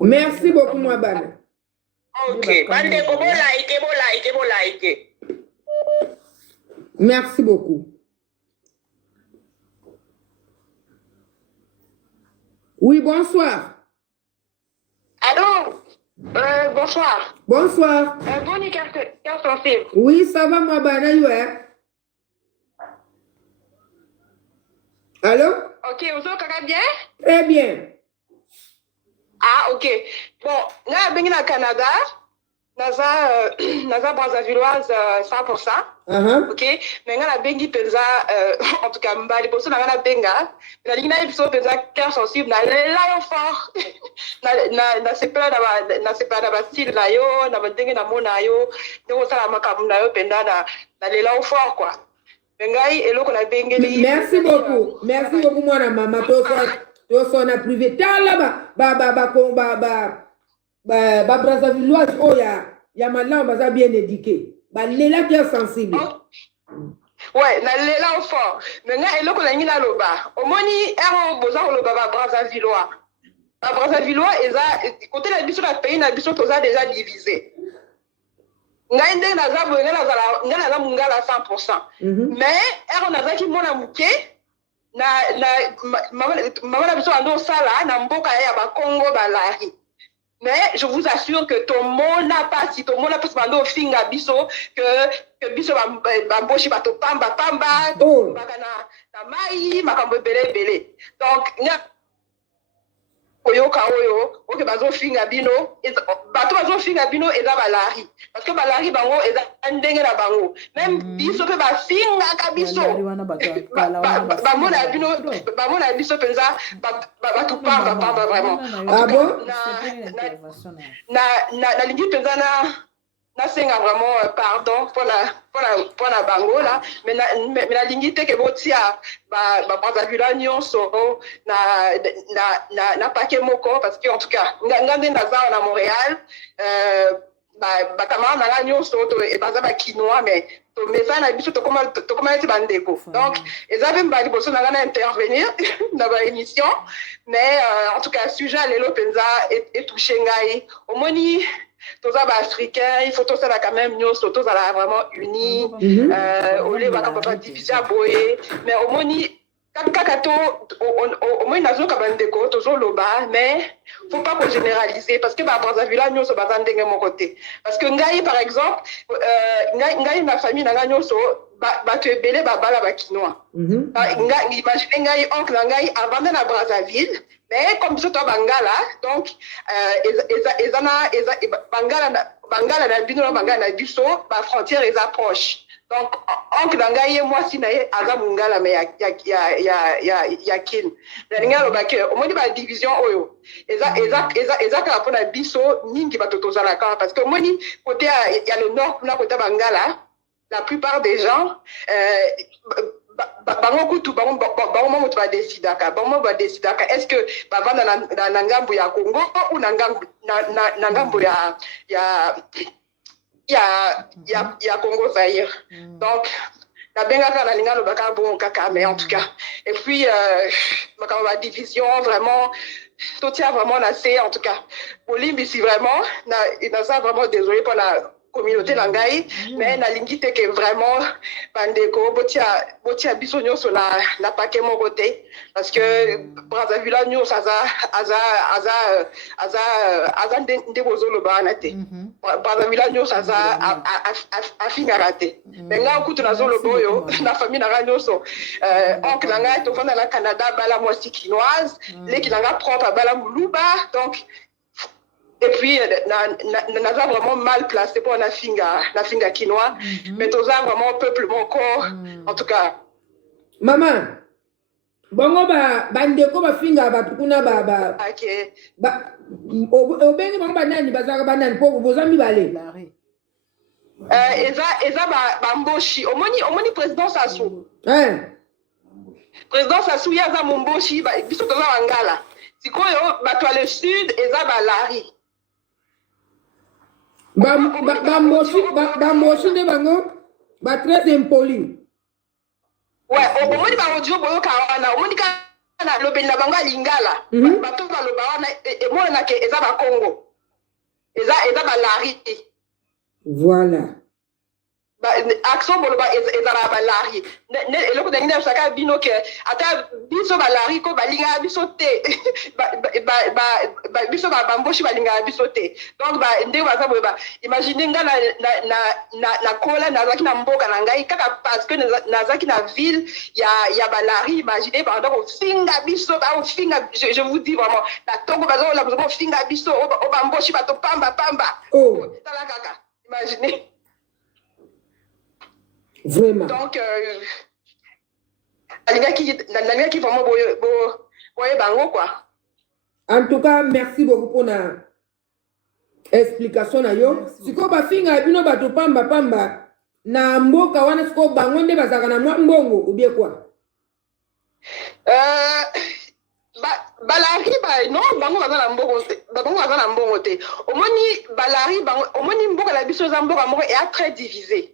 merci beaucoup mwa bana ok bandeko bolaike merci beaucoup oui bonsoir allô bonsoir. Bonsoir. Bonne carte en film. Oui, ça va, moi, Bana, allô? Ok, vous êtes bien? Très bien. Ah, ok. Bon, là, je suis au Canada. naza Brazzavilloise 100%. Ok, mais nga na bengi penza en tout cas mbali boso na nga na benga na lingi na biso penza cœur sensible na lela yo fort na sepela na ba style na yo na ndenge na mona yo ndeko sala makamu na yo penda na lela yo fort quoi. Bengai eloko na bengeli. Merci beaucoup mwana mama to so na privé tala ba Brazzavilloise oya ya malamu baza bien éduqué ba lela cœur sensible. Ouais, na lela fort. Mais nga eloko na ngi na loba. Omoni ero boza loba ba Brazzavillois. Ba Brazzavillois eza côté la biso na pays na biso toza déjà divisé. Nga ndenge naza boye nga naza mungala 100%. Mais ero nazaki mona muke mama na biso ando sala na mboka ya ba Congo balari. Mais je vous assure que ton monde n'a pas si ton monde n'a pas mandé finga biso que biso bamboshi bato pamba bakana na mai makambo belé. Donc oyoka oyo oke bazo finga bino bato bazo finga bino eza balari parce que balari bango eza ndenge na bango même biso pe ba finga ka biso bamona biso penza bato pamba vraiment. Ah bon? Na lingi penza na senga vraiment pardon pour la bango là mais na lingi te ke botia ba Brazzavillois nyonso na paquet moko parce que en tout cas ngande naza na Montréal ba camarades na nyonso to e baza ba kinois mais to mesa na biso to comment ti bandeko donc ezabe mbali boso na ngana intervenir dans ba émission mais en tout cas sujet lelo penza et touché ngai omoni toza ba africain il faut ça quand même nyonso tozala vraiment unis ole ba kapapa division boye mais omoni kaka to omoni nazoka bandeko tozo loba mais faut pas qu'on généraliser parce que ba Brazzaville nyonso baza ndenge moko te parce que ngai par exemple ngai na famille na nyonso bato ebele babala ba kinois ngai imagine ngai oncle ngai avant na Brazzaville mais comme biso to bangala donc bangala na bino bangala na biso ba frontière les approche donc oncle ngai moi si na aza mungala mais ya kin na ngalo ba ke omoni ba division oyo eza ka pona biso ningi bato tozala ka parce que omoni côté ya le nord na côté bangala la plupart des gens bango kutu bango moto ba décidaka est-ce que bavanda na ngambo ya Congo ou na ngambo ya Congo Zaire donc na bengaka na lingalo baka bon kaka mais en tout cas et puis ma division vraiment tout tient vraiment na c'est en tout cas Olimbi si vraiment na ça vraiment désolé pour la communauté langai mais na lingi te que vraiment bandeko botia biso nyonso na paquet mon côté parce que Brazzaville nyonso aza ndebozolo bana te Brazzaville nyonso aza afinga raté mais nga kutu na zolo boyo na famille na nyonso oncle nanga to fanda na Canada bala moi chinoise leki nanga propre bala muluba donc et puis naza vraiment mal placé pour na finga quinois mais toza vraiment peuple mon corps en tout cas maman bongo bandeko bafinga batukuna OK obengi bango banani bazaka banani po bozambi bale eza bamboshi omoni président Sassou président Sassou yaza momboshi biso toza wangala sikoyo bato le sud eza balari bamboshi nde bango ba très impoli ouais omoni ba audio boyo kawana omoni kana lobeli na bango lingala bato baloba wana emona ke eza ba Congo eza balari voilà accent boloba ezala balari eloko ndenge nayebisaka bino ke ata biso balari ko balingaka biso te biso bamboshi balingaka biso te donc ndenge baza boye imagine nga nakola nazalaki na mboka na ngai kaka parce que nazalaki na ville ya balari imagine banda kofinga biso baofinga je vous dis vraiment na ntongo bazokola kofinga biso o bamboshi bato pamba tala kaka imagine. Vraiment. Donc, qui vraiment boye bango quoi. En tout cas, merci beaucoup pour la explication na yo. Siko ba finga bino bato pamba na mboka wana siko bango nde bazaka na mbongo ou bien quoi? Balari non bango baza na mbongo te. Omoni balari bango omoni mboka la biso za mboka moko est très divisé.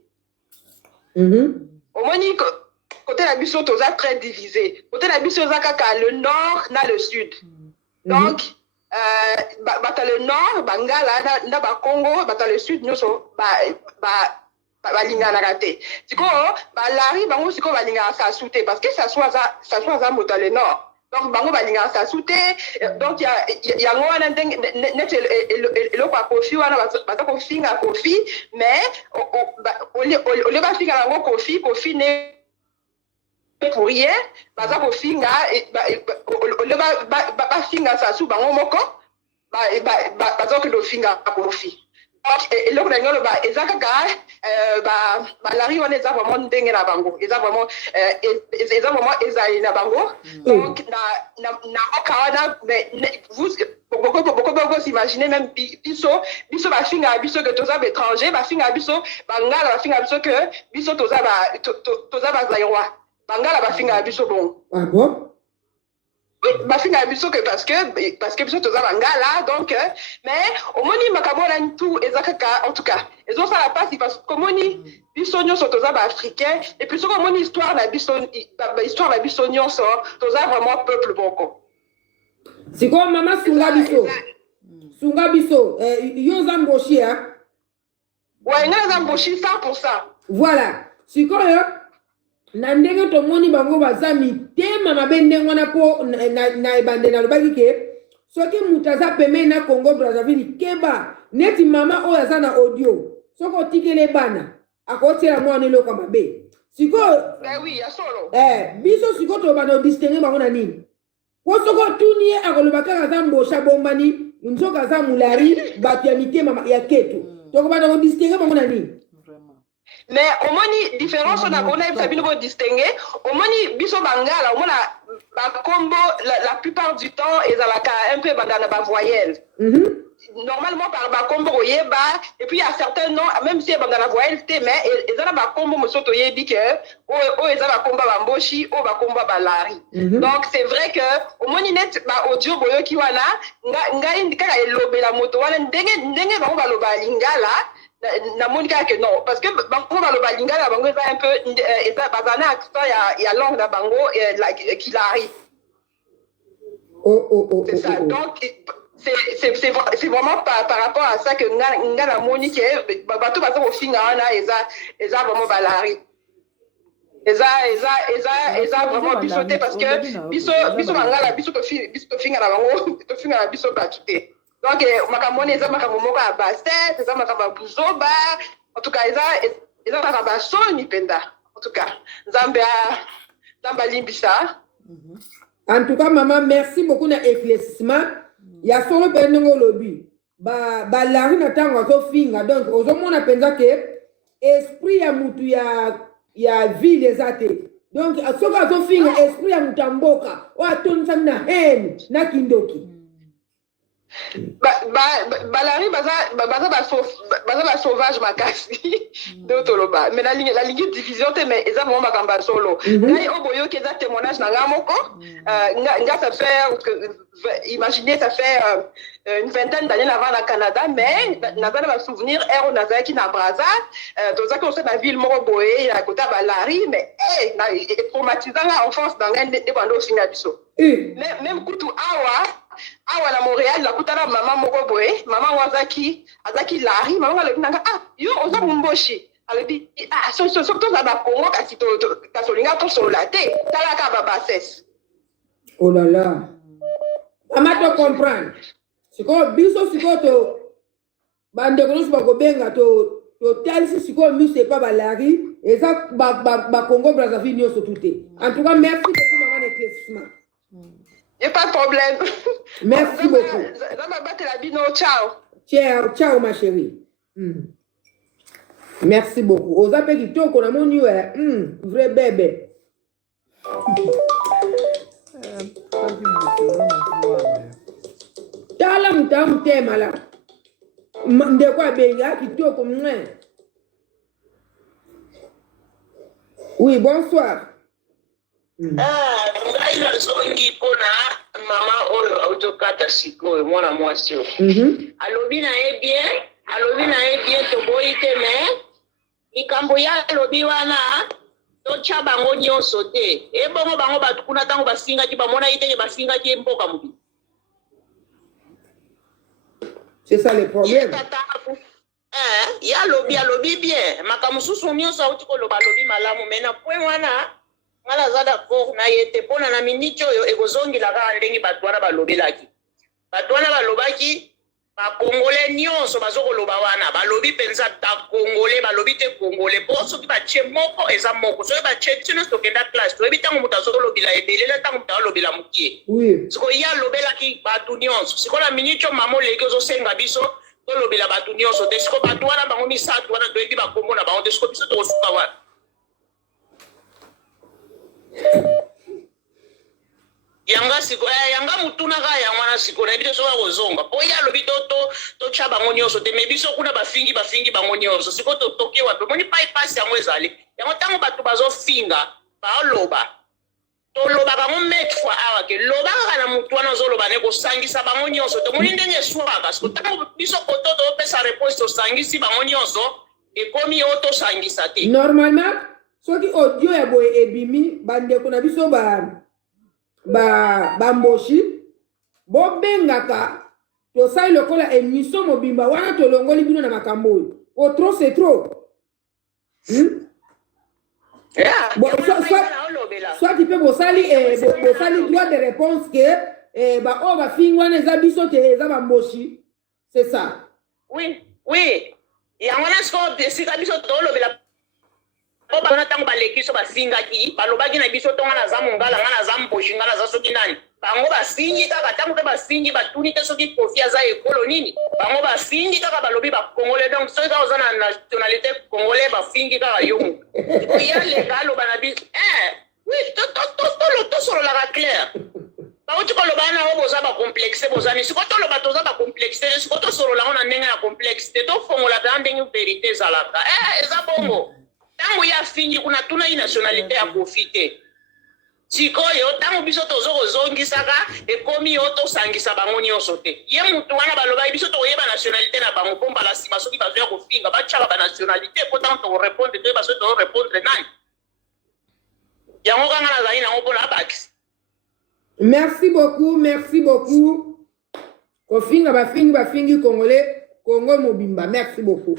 Omoni côté la biso toza très divisé. Côté la biso za kaka le nord na le sud. Donc bata le nord bangala na ba Congo bata le sud nyoso balingana te. Siko balari bango siko balingana sa soute parce que ça soit za mota le nord. Donc bango balinga sa soute donc ya ngwana ndenge net eloko ya kofi wana baza kofinga kofi mais ole bafinga yango kofi ne pour rien baza kofinga ole bafinga sa su bango moko baza kofinga kofi. Donc eloko na ngolo eza kaka balari wana eza vraiment ndenge na bango eza vraiment ezali na bango. Donc na okawana vous beaucoup s'imaginer même biso bafinga biso que toza étranger bafinga biso bangala bafinga biso que biso toza bazairwa bangala bafinga biso bon. Ah bon? Bafinga biso que parce que biso toza bangala donc mais omoni makabona tout ezakaka en tout cas ezo ça la passe parce que omoni biso nyonso toza ba africain et puis soko omoni histoire na biso nyonso toza vraiment peuple boko. Siko mama sunga biso yo zamboshi hein? Ouais nga zamboshi 100%. Voilà siko yo na ndenge tomoni bango baza mitema mabe ndenge wana po na ebande na lobaki ke soki mutu aza pembeni na Congo Brazzaville keba neti mama oyo aza na audio soki otikele bana akotiela mwana eloko mabe siko oui ya solo biso siko tobanda odistingue bango na nini po soki otuni ye akoloba kaka aza mbosha bombani nzoka aza mulari bato ya mitema ya ketu tokobanda kodistingue bango na nini? Mais au moins différence on a sabino pour distinguer au moins biso bangala au moins ba combo la plupart du temps ils ont un peu bandana ba voyelle. Normalement par ba combo yeba et puis il y a certains noms même si bandana voyelle té mais ils ont ba combo mosoto yebi que ils ont ba combo ba mboshi ou ba combo ba lari. Donc c'est vrai que au moins net ba audio boyo ki wana nga indika elobe la moto wana ndenge ba loba lingala na monika que non parce que bango baloba lingala bango eza un peu eza bazana accent ya langue na bango qui l'arrive. C'est ça. Donc c'est vraiment par rapport à ça que nga na monika bato baza kofinga wana eza vraiment balari. Eza vraiment bisoté parce que biso bangala biso tofinga na bango tofinga na biso batute. Donc makamoni eza makamomoko ya basset eza makamba buzoba en tout cas eza makamba soni penda en tout cas nzambe limbisa. En tout cas maman merci beaucoup na éclaircissement ya solo pendongo lobi ba lari na tango azofinga donc ozomona penza ke esprit ya mutu ya ville ezate donc soki azofinga esprit ya mutu ya mboka o atonisami na haine na kindoki. Balari baza sauvage makasi de toloba mais la ligne division mais eza vraiment makamba solo ngai oboyo ke za témoignage na ngamoko nga ça fait imaginez ça fait une vingtaine d'années avant na Canada mais nazana ba souvenir ero nazaki na Brazza tozaki aussi na ville moko boye ya kota balari mais na traumatisant enfance dans ngai de bando singa biso même kutu awa na Montréal la kutana mama moko boye mama wazaki lari mama ngalo nanga yo oza mumboshi alobi surtout za bakongo kasi tolinga tosolola te talaka babasese. Oh là là. Mama to comprendre. Sikoyo biso sikoyo to bandeko nyonso bakobenga totalisi sikoyo miso epa balari eza bakongo Brazzaville nyonso tu te. En tout cas, merci beaucoup maman d'éclaircissement. Il n'y a pas de problème. Merci beaucoup. Ciao. Ciao ma chérie. Merci beaucoup. Aux appels qui tournent, on a mon vrai bébé. Tala mutema la. Ndekwa benga qui tourne comme oui, bonsoir. Ngai nazongi mpona mama oyo autokata sikoyo mwana mwasi oyo alobi na ye bien toboyi te me likambo ya alobi wana totya bango nyonso te ebongo bango bato kuna ntango basingaki bamona ye teke basingaki mboka mobili. C'est ça le problème. Ye alobi bien makambo mosusu nyonso auti koloba alobi malamu me na point wana ngala za d'accord na yete pona na miniti oyo ekozongela kaka ndenge bato wana balobelaki. Bato wana balobaki bakongole nyonso bazokoloba wana balobi mpenza ta kongole balobi te kongole po soki batie moko eza moko soki batie tino tokenda classe toyebi ntango moto azolobela ebelela ntango moto azolobela mokie sikoyo ye alobelaki bato nyonso sikoyo na miniti oyo mama oleki ozosenga biso tolobela bato nyonso te sikoyo bato wana bango misato wana toyebi bakombo na bango te sikoyo biso tokosuka wana. Yanga mutunaka yango wana sikoyo na biso soka kozonga po ye alobi totya bango nyonso te me biso kuna bafingi bango nyonso sikoyo totoke wapi omoni pai pasi yango ezali yango ntango bato bazofinga baoloba tolobaka ngo mete fois awa ke loba kaka na motu wana ozoloba ne kosangisa bango nyonso tomoni ndenge eswaka sikoyo ntango biso koto topesa réponse tosangisi bango nyonso ekomi oyo tosangisa te. Normalement soki audio ya boye ebimi bandeko na biso bamboshi bobengaka tosali lokola émission mobimba wana tolongoli bino na makambo oyo o trop c'est trop. Soit tu peux bosali droit de réponse que oyo bafingi wana eza biso te eza bamboshi c'est ça. Oui yango wana sikoyo esika biso tolobela po bana ntango baleki so basingaki balobaki na biso to nga naza mongala nga naza mboshi nga naza soki nani bango basingi kaka ntango mpe basingi batuni te soki kofi aza ekolo nini bango basingi kaka balobi bakongole donc soki kaka oza na nationalité congolais bafingi kaka yo moto yaleka aloba na biso tosololaka clair bauti koloba na oyo boza bacomplexe bozani sikoyo toloba toza bacomplexe te sikoyo tosololango na ndenge ya complexe te tofongola ta ndenge verité ezalaka eza bongo ntango ya fingi kuna tuna ye nationalité ya kofi te sikoyo ntango biso tozokozongisaka ekomi yo tosangisa bango nyonso te ye mutu wana balobaki biso tokoyeba nationalité na bango mpo mbala nsima soki bazoya kofinga batyaka banationalité mpo ntango tokorépondre toyeba soki tokorépondre nani yango kanga nazali nango mpona abakisi. Merci beaucoup. Kofinga bafingi congolais Congo mobimba. Merci beaucoup.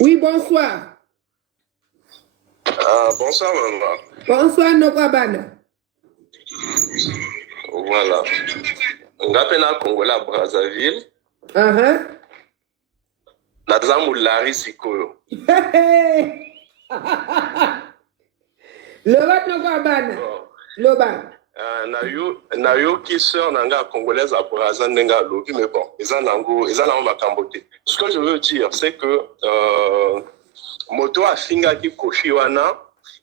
Oui, bonsoir. Bonsoir, maman. Bonsoir, Nokabana. Voilà. On appelle un Congolais à Brazzaville. Naza mulari sikoyo. Loba Nokabana. Loba. Na yo qui sœur nanga congolaise à Brazzaville nenga lobi mais bon, eza nango makambote. Ce que je veux dire c'est que moto a finga ki koshi wana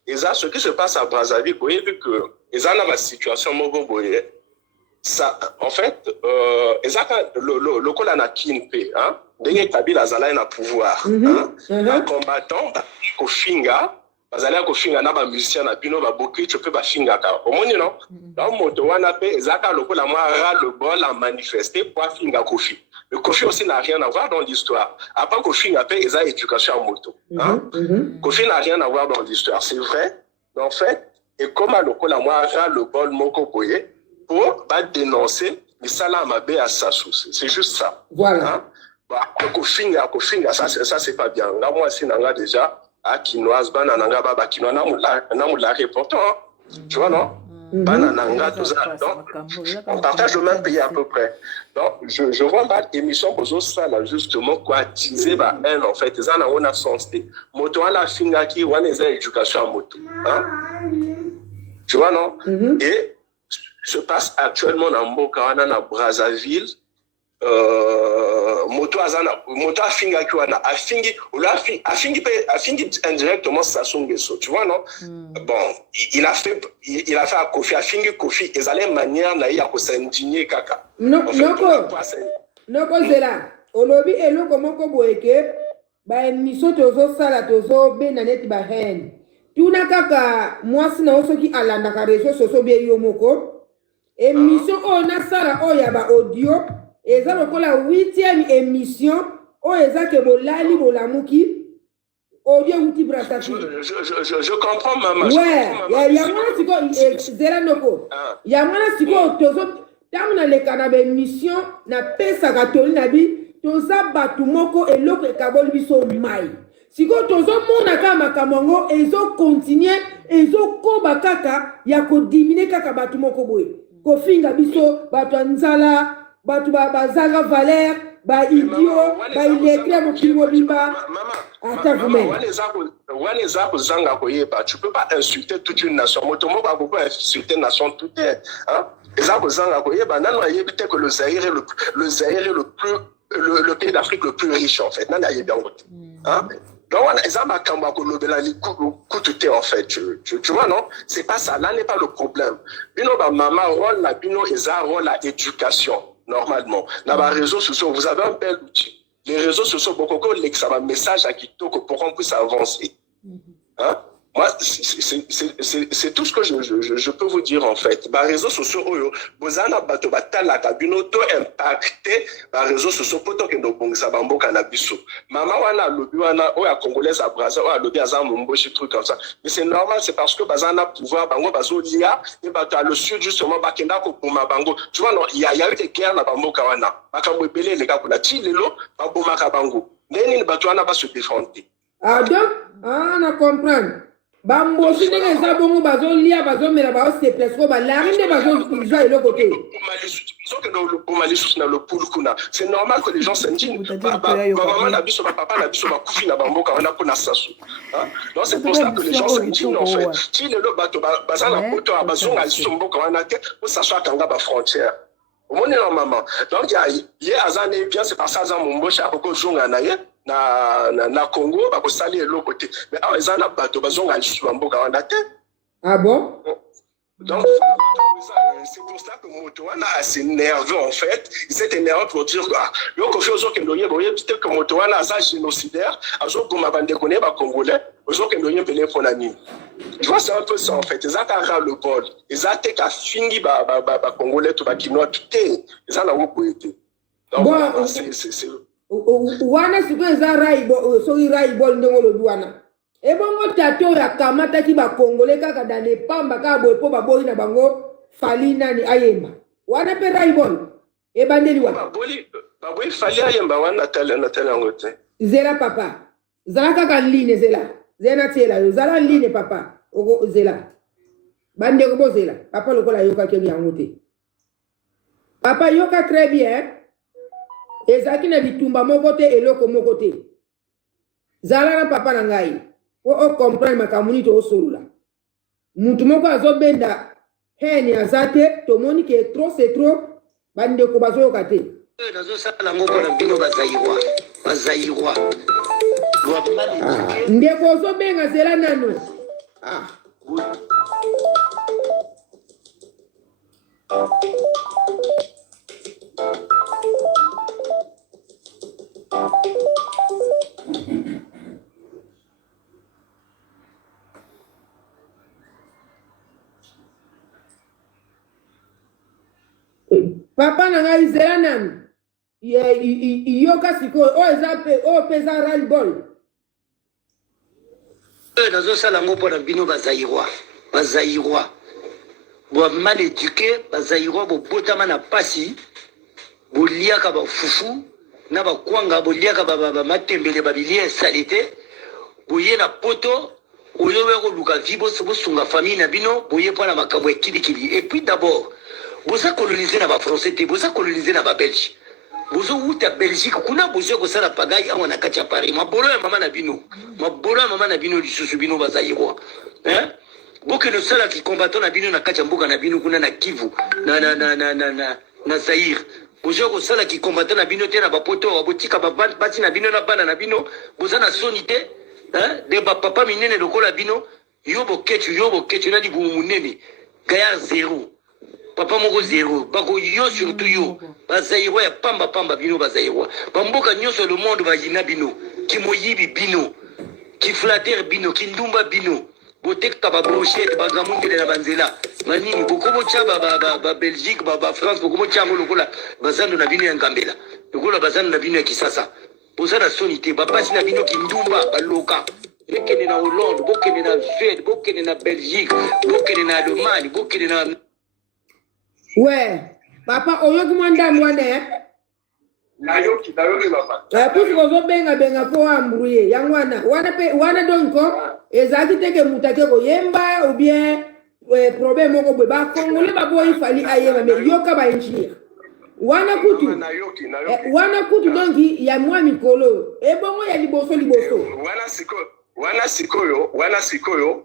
eza ce qui se passe à Brazzaville boye vu que eza na ba situation moko boye ça en fait eza ka lokola na kinpe hein ndenge Kabila azala na pouvoir hein combattant ko finga bazali ko finga na ba musicien na bino ba boki tu peux ba finga ka omoni non donc moto wana pe ezaka lokola moi ras le bol à manifester pour finga kofi. Le Kofi aussi n'a rien à voir dans l'histoire. Après Kofi n'a pas éducation en moto. Kofi n'a rien à voir dans l'histoire, c'est vrai. Mais en fait, et comment moi le bol moko boye pour dénoncer mais ça là m'a à Sassou, c'est juste ça. Voilà. Kofinga ça c'est pas bien. Là moi si nanga déjà à quinoise bana nanga baba quinoa na mu la reportant. Tu vois non? Bana nanga tout ça. Donc on partage le même pays à peu près. Donc je vois pas émission pour ça là justement quoi attiser ba elle en fait ça na on a sensé. Moto ala finga qui wana eza éducation à moto. Hein? Tu vois non? Et se passe actuellement dans Mboka na Brazzaville. Moto a fingi kiwana a fingi indirectement Sassou Nguesso, tu vois non? Bon, il a fait à Kofi, a fingi Kofi, ils allaient manière na ya ko s'indigner kaka. Noko zela olobi eloko moko boyeke ba émission tozo sala tozo benanet ba hen tuna kaka mwasi na osoki alanda ka réseau soso bien yo moko émission on a sala oya ba audio. Et ça, c'est la 8e émission. Oh, et ça, que bolali bolamuki. Audio outi brasaki. Je comprends, maman. Ouais, il y a moins de zera noko. Il y a moins de tozo. Tant on a les canabes émission, na pesa gatoli nabi, toza batumoko et l'autre kabol biso mai. Si ko tozo mona kama kamongo, ezo continuer, ezo koba kaka, ya ko diminuer kaka batumoko boy. Ko finga biso batwanzala. Batu bazaga valeur ba idio ba ilekre mokimo bimba ata vous-même tu peux pas insulter toute une nation motomo ba beaucoup insulter nation toute hein ezako zanga koyeba nano ayebite que le Zaïre est le pays d'Afrique le plus riche en fait nana yebi yango hein donc ils ont makamba ko lobela li kututé en fait tu vois non c'est pas ça là n'est pas le problème bino ba mama rôle la bino eza rôle la éducation. Normalement, dans les réseaux sociaux, vous avez un bel outil. Les réseaux sociaux, beaucoup de un message à Kitoko pour qu'on puisse avancer. Hein? Moi, c'est tout ce que je peux vous dire en fait. Les réseaux sociaux, vous avez un cabino impacté les réseaux sociaux pour que nous puissions faire cannabis. Maman, on a lobby, on a congolaise à Brazza, on a lobby à Zamumbo, des trucs comme ça. Mais c'est normal, c'est parce que on a pouvoir, bango, bazo lia, et le sud justement, bakenda ko poma bango. Tu vois non, il y a eu des guerres na bango kawana. Bakambo belé les gars pour la chilelo, baboma kabango. Neni batwana ba se défendre. Ah donc, on a compris. Bambo si nenge za bongo bazo lia bazo mera bazo se presque ba la rinde bazo joie le côté. C'est normal que les gens s'indignent. Maman n'a biso, papa n'a biso, kufi na bambo quand on a pour Sassou. Donc c'est pour ça que les gens s'indignent en fait. Si le bato bazana poto bazonga sombo quand on a que pour s'asseoir kanga ba frontière. Au monde normalement. Donc il y a azane bien c'est par ça za mombo cha ko zonga na ye. Na Congo ba ko sali de l'autre côté mais ils en a bateau bazonga sur mboka wana te. Ah bon? Donc c'est pour ça que Motowana assez nerveux en fait. Il s'est énervé pour dire que yo ko fait que ndoye boye peut-être que Motowana a génocidaire azo ko mabande connaît ba congolais ozo que ndoye pelé pour nani. Tu vois c'est un peu ça en fait. Ils ont le bol. Ils ont été fingi ba congolais tout ba kinois tout est. Ils en ont été. Donc bon, c'est wana siku eza raibo soki raibo ndenge olobi wana ebongo tato ya kamata ki bakongole kaka dans les pamba kaka boye po baboyi na bango fali nani ayemba wana pe raibo ebandeli wana baboyi fali ayemba wana tele yango te zela papa zala kaka line zela tiela yo zala line papa oko zela bandeko bozela papa lokola yoka keli yango te papa yoka très bien. Ezaki na bitumba moko te eloko moko te. Zala na papa na ngai. O comprendre makamuni to osolola. Mutu moko azobenda heni azate to moni ke trop c'est trop bande ko bazoyoka te. Nazo sala ngoko na bino bazayirwa. Ndeko ozobenga zela nano. Ah. Papa nanga izela nani yoka siko o ezape o pesa ral bol nazo sala ngo pona bino bazayirwa bazaïrois bo mal éduqué bazaïrois bo botama na pasi bo liaka ba fufu na ba kwanga bo liaka ba matembele ba bilia salité bo yena poto oyo weko luka vibo so sunga famille na bino boye pona makambo ekili et puis d'abord boza coloniser na ba français te boza coloniser na ba belge bozo uta belgique kuna bozo ko sala pagai awa na kacha Paris mabolo ya mama na bino lisusu bino bazaïrois hein boke no sala ki combattant na bino na kacha mboka na bino kuna na Kivu na Zaïre bozo ko sala ki combattant na bino te na ba poto botika ba bati na bino na bana na bino boza na sonité hein de papa minene lokola bino yobo ketu na dibu munene gaya zéro papa moko zéro bako yo surtout yo bazaïrois ya pamba bino bazaïrois bamboka nyonso le monde bayina bino ki moyibi bino ki flatter bino ki ndumba bino boteka ba brochette ba gamundele na banzela manini bokobo cha ba Belgique ba France bokobo cha lokola bazando na bino ya ngambela lokola bazando na bino ya kisasa bozana sonité bapasi na bino ki ndumba baloka bokende na Hollande bokende na Suède bokende na Belgique bokende na Allemagne bokende na ouais papa oyoki mwanda mwane nayoki papa pusi kozobenga po ambrouye yangwana wana donko ezaki teke mutake koyemba ou bien problème moko bwe bakongole baboyi fali ayeba me yoka ba engineer wana kutu donki ya mwa mikolo ebongo ya liboso wana sikoyo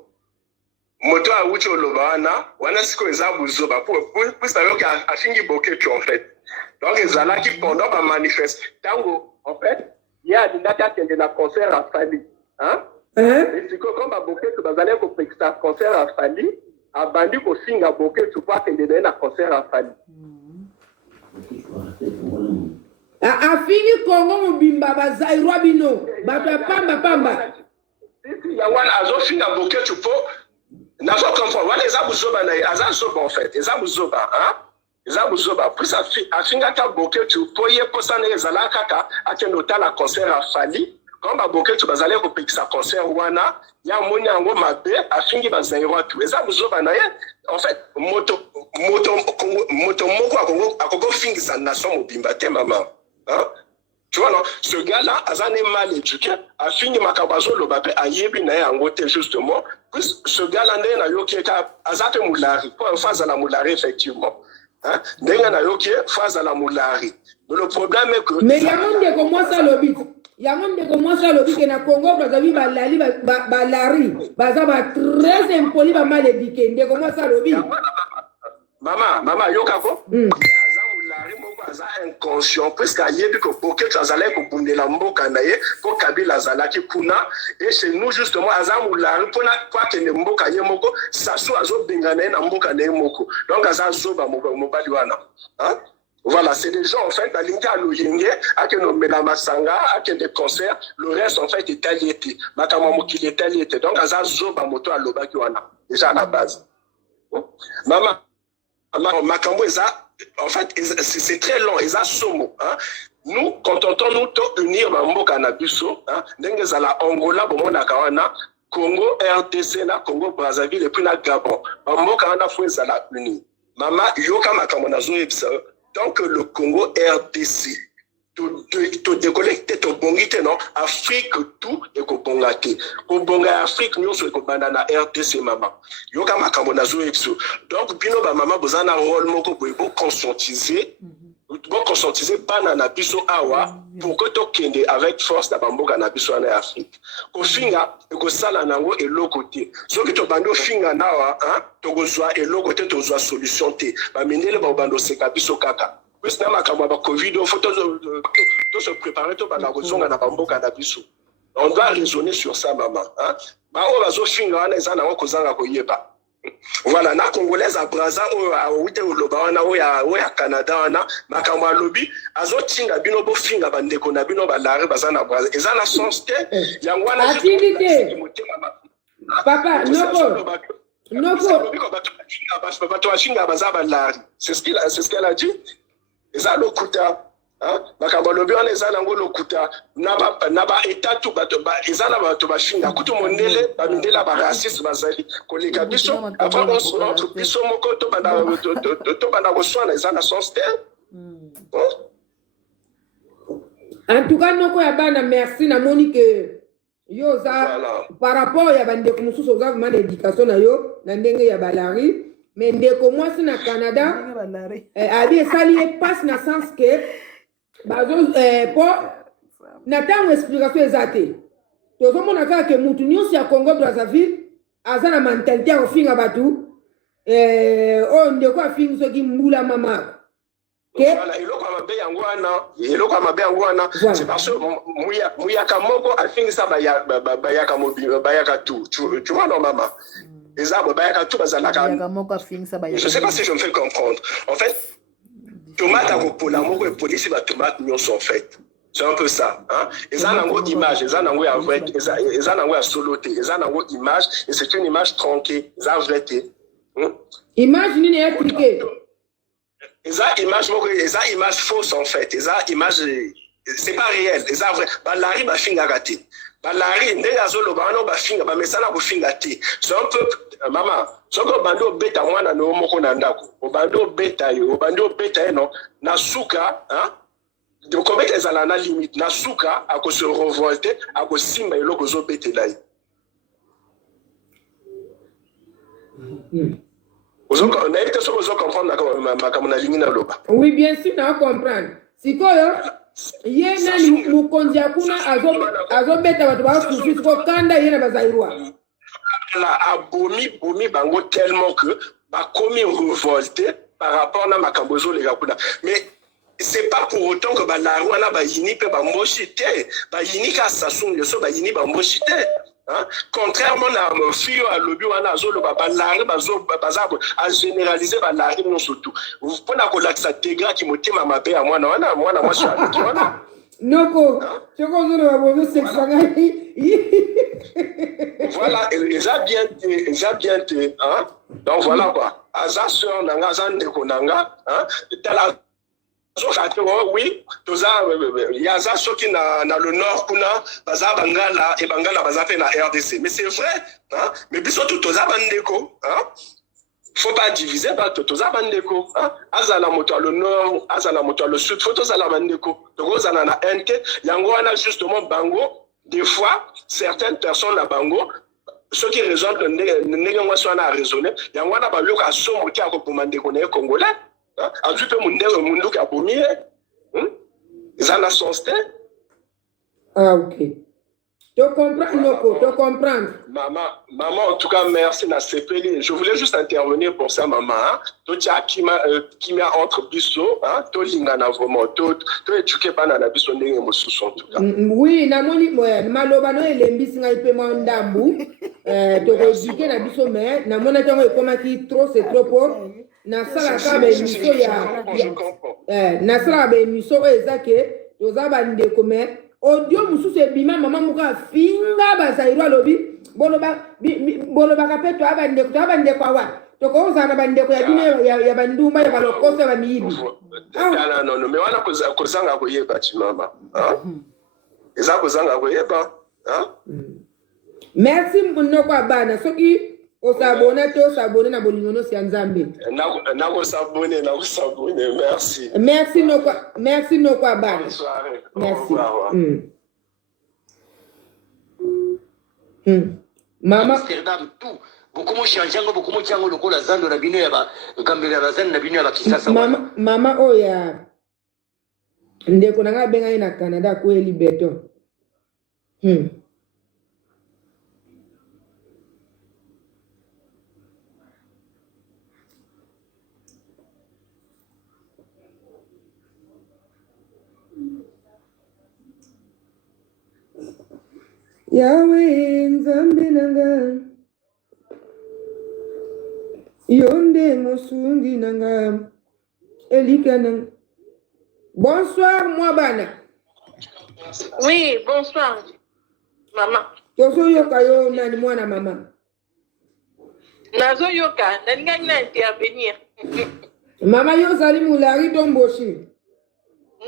moto a wucho lobana wana sikoyo za buzoba pour savoir que afingi boketu en fait donc ezala qui pendant ba manifeste tango en fait il y a des dates de la concert à Fali hein et sikoyo comme ba boketu bazale ko pekisa concert à Fali abandi ko singa boketu kwa kende na concert à Fali afingi Kongo mobimba bazaïrois bino bato pamba si ya wana azofinga boketu po nazo comprendre wana eza buzoba na aza zoba en fait eza buzoba plus afinga ka boketu po ye posana ezala kaka akendo tala concert à Fali comme ba boketu bazale ko pekisa concert wana ya moni yango mabe afingi bazaïrois tu eza buzoba na ye en fait moto moko akoko fingisa nation mobimba te maman hein. Tu vois, non? Ce gars-là, Azan est mal éduqué, a fini Makabazo, le babé, a yebi na yangote justement. Puis ce gars-là, n'a yoki, Azate Moulari, pour une phase à la Moulari, effectivement. Hein? N'a na yoki, phase à la Moulari. Mais le problème est que. Mais il y a monde qui commence à lobby. Il y a monde qui commence à lobby, que na Congo, Brazzaville, Balari, Bazaba très impoli, mal éduqué. Il commence à lobby. Maman, yokako? Aza inconscient parce qu'il y a que Boketu azalaki ko bundela mboka na ye ko Kabila azalaki kuna et chez nous justement Aza Moulari pona kwa kende mboka ye moko saso azo bengana na mboka na ye moko donc Aza zoba mobali wana hein. Voilà, c'est des gens en fait à l'inga loyenge à que nos melamasanga à que des concerts le reste en fait est aliété makamamo qui est aliété donc Aza zoba moto alobaki wana déjà à la base maman makambo eza en fait, c'est très long, ils ont somo. Hein? Nous, quand on entend nous unir Mamboka Nabiso, Nengezala Angola, Bomona Kawana, Congo, RDC, Congo, Brazzaville, et puis na Gabon. Mamboka Wana Fouezala uni. Mama, Yoka Makamonazo, donc le Congo, RDC. To déconnecter, to bongite, non? Afrique, tout, et ko bongate. Ko bonga Afrique, nous, so ko banana RDC, maman. Yoka makamonazo epso. Donc, bino ba maman, bozana rôle moko, bo conscientiser, banana biso awa, pour que to kende avec force, da bamboka na biso en Afrique. Ko finga, ko sala nango, et l'autre côté. So que to bando finga nawa, hein, to go zwa, et l'autre côté, to zwa solution te. Ba minele ba bando seka biso kaka. Oui, c'est un Covid, il faut se préparer on doit raisonner sur ça, maman. Voilà, na Congolaise à Brazza, au Canada, na lobby, azo tinga bino bo finga bandeko na bino balare bazana Brazza. Et ça na sens te, yangwana papa, c'est ce qu'elle a dit. Et ça, l'Okuta, makambo lobi wana eza nango lokuta na ba état tout bato ba eza na bato ba finga kutu mondele ba mindela ba raciste bazali koleka biso après on biso moko to banda ko swana eza na sens te. En tout cas noko ya bana merci na Monique yo za par rapport ya bande ko mususu za vraiment d'éducation na yo na ndenge ya balari mais ndeko mwasi na Canada ali sali passe na sens que bazo pour na tango explication ezate tozo mona kaka ke mutu nyonso ya Congo Brazzaville aza na mentalité ya kofinga batu o ndeko afingi soki mbula mama voilà eloko ya mabe yango wana c'est parce que muyaka moko afingisa bayaka mobile bayaka tout tu vois normalement les arbres bayaka tout bazalaka je sais pas si je me fais comprendre en fait tomate akopola moko epolisi ba tomate nyonso en fait c'est un peu ça hein eza nango image eza nango ya vrai eza nango ya solo te eza nango image et c'est une image tronquée eza vrai te image nini ya cliquer eza image fausse en fait eza image c'est pas réel eza vrai balari bafingaka te balari ndenge azoloba wana bafinga bamesana kofinga te c'est un peu mama soki obandi obeta mwana na yo moko na ndako obandi obeta ye no na suka kobeta ezala na limite na suka akose revolte akosimba eloko ozobetela ye oui bien sûr na comprendre sikoyo ye nani mukonzi akuna azobeta bato bakufi siko kanda ye na bazairwa la abomi bango tellement que bakomi revolté par rapport na makambo ezoleka kuna mais c'est pas pour autant que balari wana bayini mpe bamboshi te bayini ka Sassou Nguesso bayini bamboshi te. Contrairement à Fio à Lobi wana azoloba balari bazabo a généraliser balari non surtout pour na kolakisa tegra ki motema mabe ya mwana mwasi avec wana noko choko zolo babo sexanga voilà eza bien te hein donc voilà quoi aza sœur nanga aza ndeko nanga hein tala oui, il y a ça ceux qui na le nord kuna baza bangala et bangala baza fait na RDC mais c'est vrai hein mais biso tout toza bandeko hein faut pas diviser pas toza bandeko hein azala moto le nord azala moto le sud faut toza la bandeko donc ozana na NT yango wana justement bango des fois certaines personnes na bango ceux qui raisonnent ndenge ngwa so na raisonner yango wana ba loka sombo ki akopoma ndeko na congolais ajoute mon look à pommier ils en a sens te ah ok tu comprends Noko tu comprends maman en tout cas merci na sepeli je voulais juste intervenir pour ça maman hein to tia qui m'a entre biso hein to lingana vraiment to éduquer bana na biso ndenge mosusu en tout cas oui na moni maloba no elembisi ngai pe mo ndambu to éduquer na biso mais na mona tango ekomaki trop c'est trop pour nasala ka ba émission ya nasala ba émission ezake toza bandeko mais audio mususu ebima mama muka finga bazairwa lobi boloba kapeto abandeko awa tokoza na bandeko ya bine ya banduma ya balokoso ba miyibi non mais wana kozanga koyeba ti mama eza kozanga koyeba merci Noko abana soki osabone to sabone na bolingono si nzambe nako sabone merci Noko abana bonne soirée merci mama Amsterdam tout beaucoup mo changeango beaucoup mo chango lokola zando na bino ya ba ngambele ya bazani na bino ya bakisasa mama oya ndeko nanga benga na Canada ko eli beto Yahweh nzambe nanga yonde mosungi nanga elika nanga. Bonsoir moi bana. Oui, bonsoir maman. Tozo yoka yo nani mwana mama. Nazo yoka nalinga na intervenir. Mama yo zali mulari tomboshi.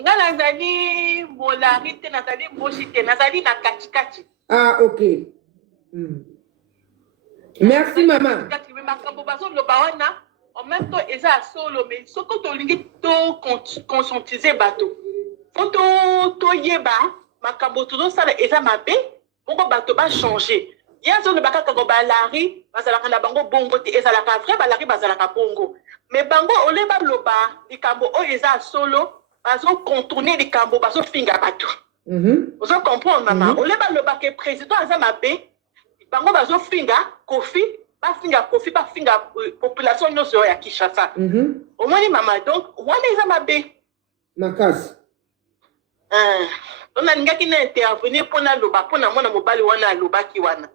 nga nazali molari te nazali mboshi te nazali na katikati. Ah, ok. Merci maman. Makambo bazoloba wana en même temps eza solo mais soko tolingi to conscientiser bato fo toyeba makambo tozosala eza mabe bongo bato bachanger ye azolobaka kaka balari bazalaka na bango bongo te ezalaka vrai balari bazalaka bongo mais bango ole baloba likambo oyo eza solo bazocontourner likambo bazofinga bato ozo comprendre mama ole baloba ke président aza mabe bango bazofinga kofi bafinga population nyonso ya Kinshasa. Omoni mama donc wana eza mabe makasi. On a ngaki na intervenir pona loba pona mona mobali wana alobaki wana.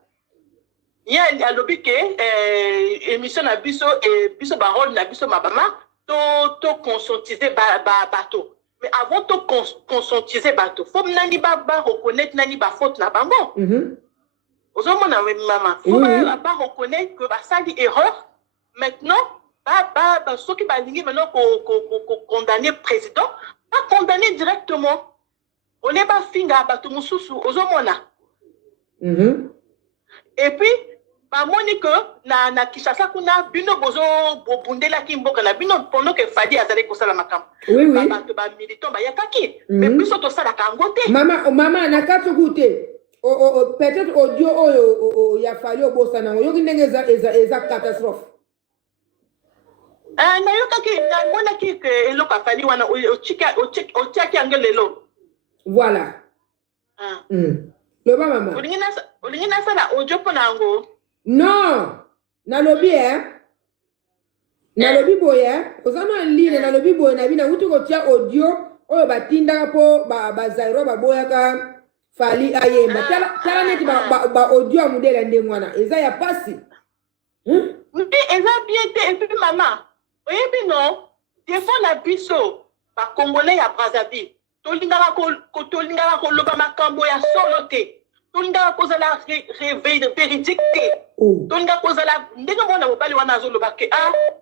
Ya alobi ke émission na biso biso barole na biso mabama to conscientiser bato. Mais avant to conscientiser bato, faut nani ba reconnaître nani ba faute na bango. Ozomona maman, faut pas reconnaître que bah ça dit erreur. Maintenant, ceux qui balingi maintenant condamner président, pas condamner directement. On n'est pas finga bato mususu ozomona. Et puis ba monique na Kinshasa kuna bino bozo bobundela kimboka na bino pendant que Fadi azali kosala makam. Oui. Bato ba militant ba yakaki. Mais biso to sala kangote. Maman na kato goûter. Peut-être audio oyo ya fali obosana yoki ndenge eza catastrophe. Na yokaki na mona ki ke eloko afali wana otiaki angelelo. Voilà. Loba mama. Olingi na sala audio pona ngo. Non. Nalobi nalobi boye ozama line nalobi boye na bina uti ko tia audio oyo batindaka po ba Zairo baboyaka Fali ayemba tala neti ba audio amudela ndengwana eza ya pasi eza bien te et puis maman oyebi non défend la biso ba congolais ya Brazzaville tolingaka ko loba makambo ya solo te tolingaka kozala véridique te tolingaka kozala ndenge mona mobali wana azoloba ke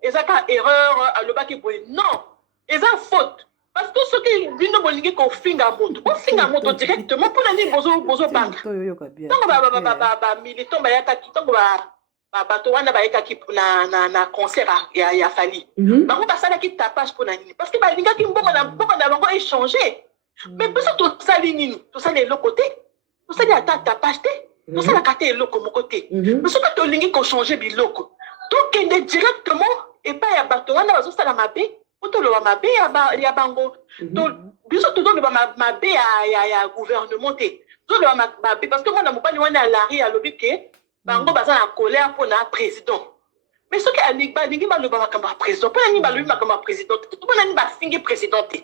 eza ka erreur alobaki boye non eza faute. Parce que ce qui vient de qu'on finga moto, on finga moto directement pour aller bozo banga. Donc ba militant ba yaka ki donc ba to wana ba yaka ki na concert ya Fali. Ba ko basala ki tapage pour nani parce que ba linga ki mbongo na bango échanger. Mais parce que tout ça nini, tout ça les côté, tout ça ya tapage te, tout ça la carte loko mon côté. Mais ce que to lingi ko changer biloko. Donc kende directement et pas ya bato wana bazo sala mabe. Tolo mabe ya bango to biso to do mabe ya gouvernement te to do mabe parce que moi na mobali wana lari alobi ke bango baza na colère pour na président mais ce que alingi ba loba makamba président pour ni ba lobi makamba président to bona ni ba fingi président te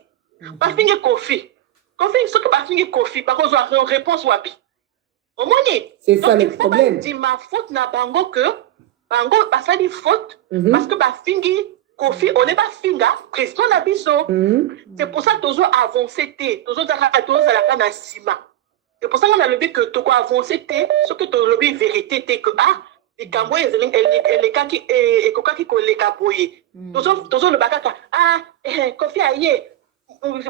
ba fingi Kofi ce que ba fingi Kofi ba ko zo réponse wapi omoni c'est ça le problème di ma faute na bango que bango ba sali faute parce que ba fingi Kofi, on n'est pas finga, président na biso. C'est pour ça que nous avons avancé, nous avons à la cima. C'est pour ça qu'on a le but que tu as avancé, ce que tu as le but vérité, que les Camerounais, les cas qui les caboyés. Nous avons le bakaka, Kofi aïe,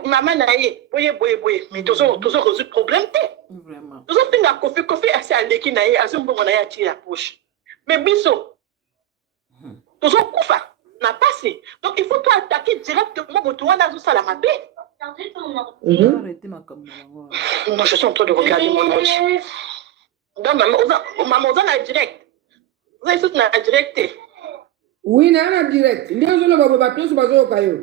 maman aïe, boye, mais nous avons résolu le problème. Nous avons finga Kofi assez à l'équipe naïe, à ce moment on a tiré la poche. Mais biso, nous avons koufa. N'a passé. Donc il faut toi attaquer directement pour toi dans ça la mapé. Non, je suis en train de regarder mon ordi. Donc maman on a direct. Vous avez tout na direct. Oui, na direct. Ndio zolo baba bato bazo kayo.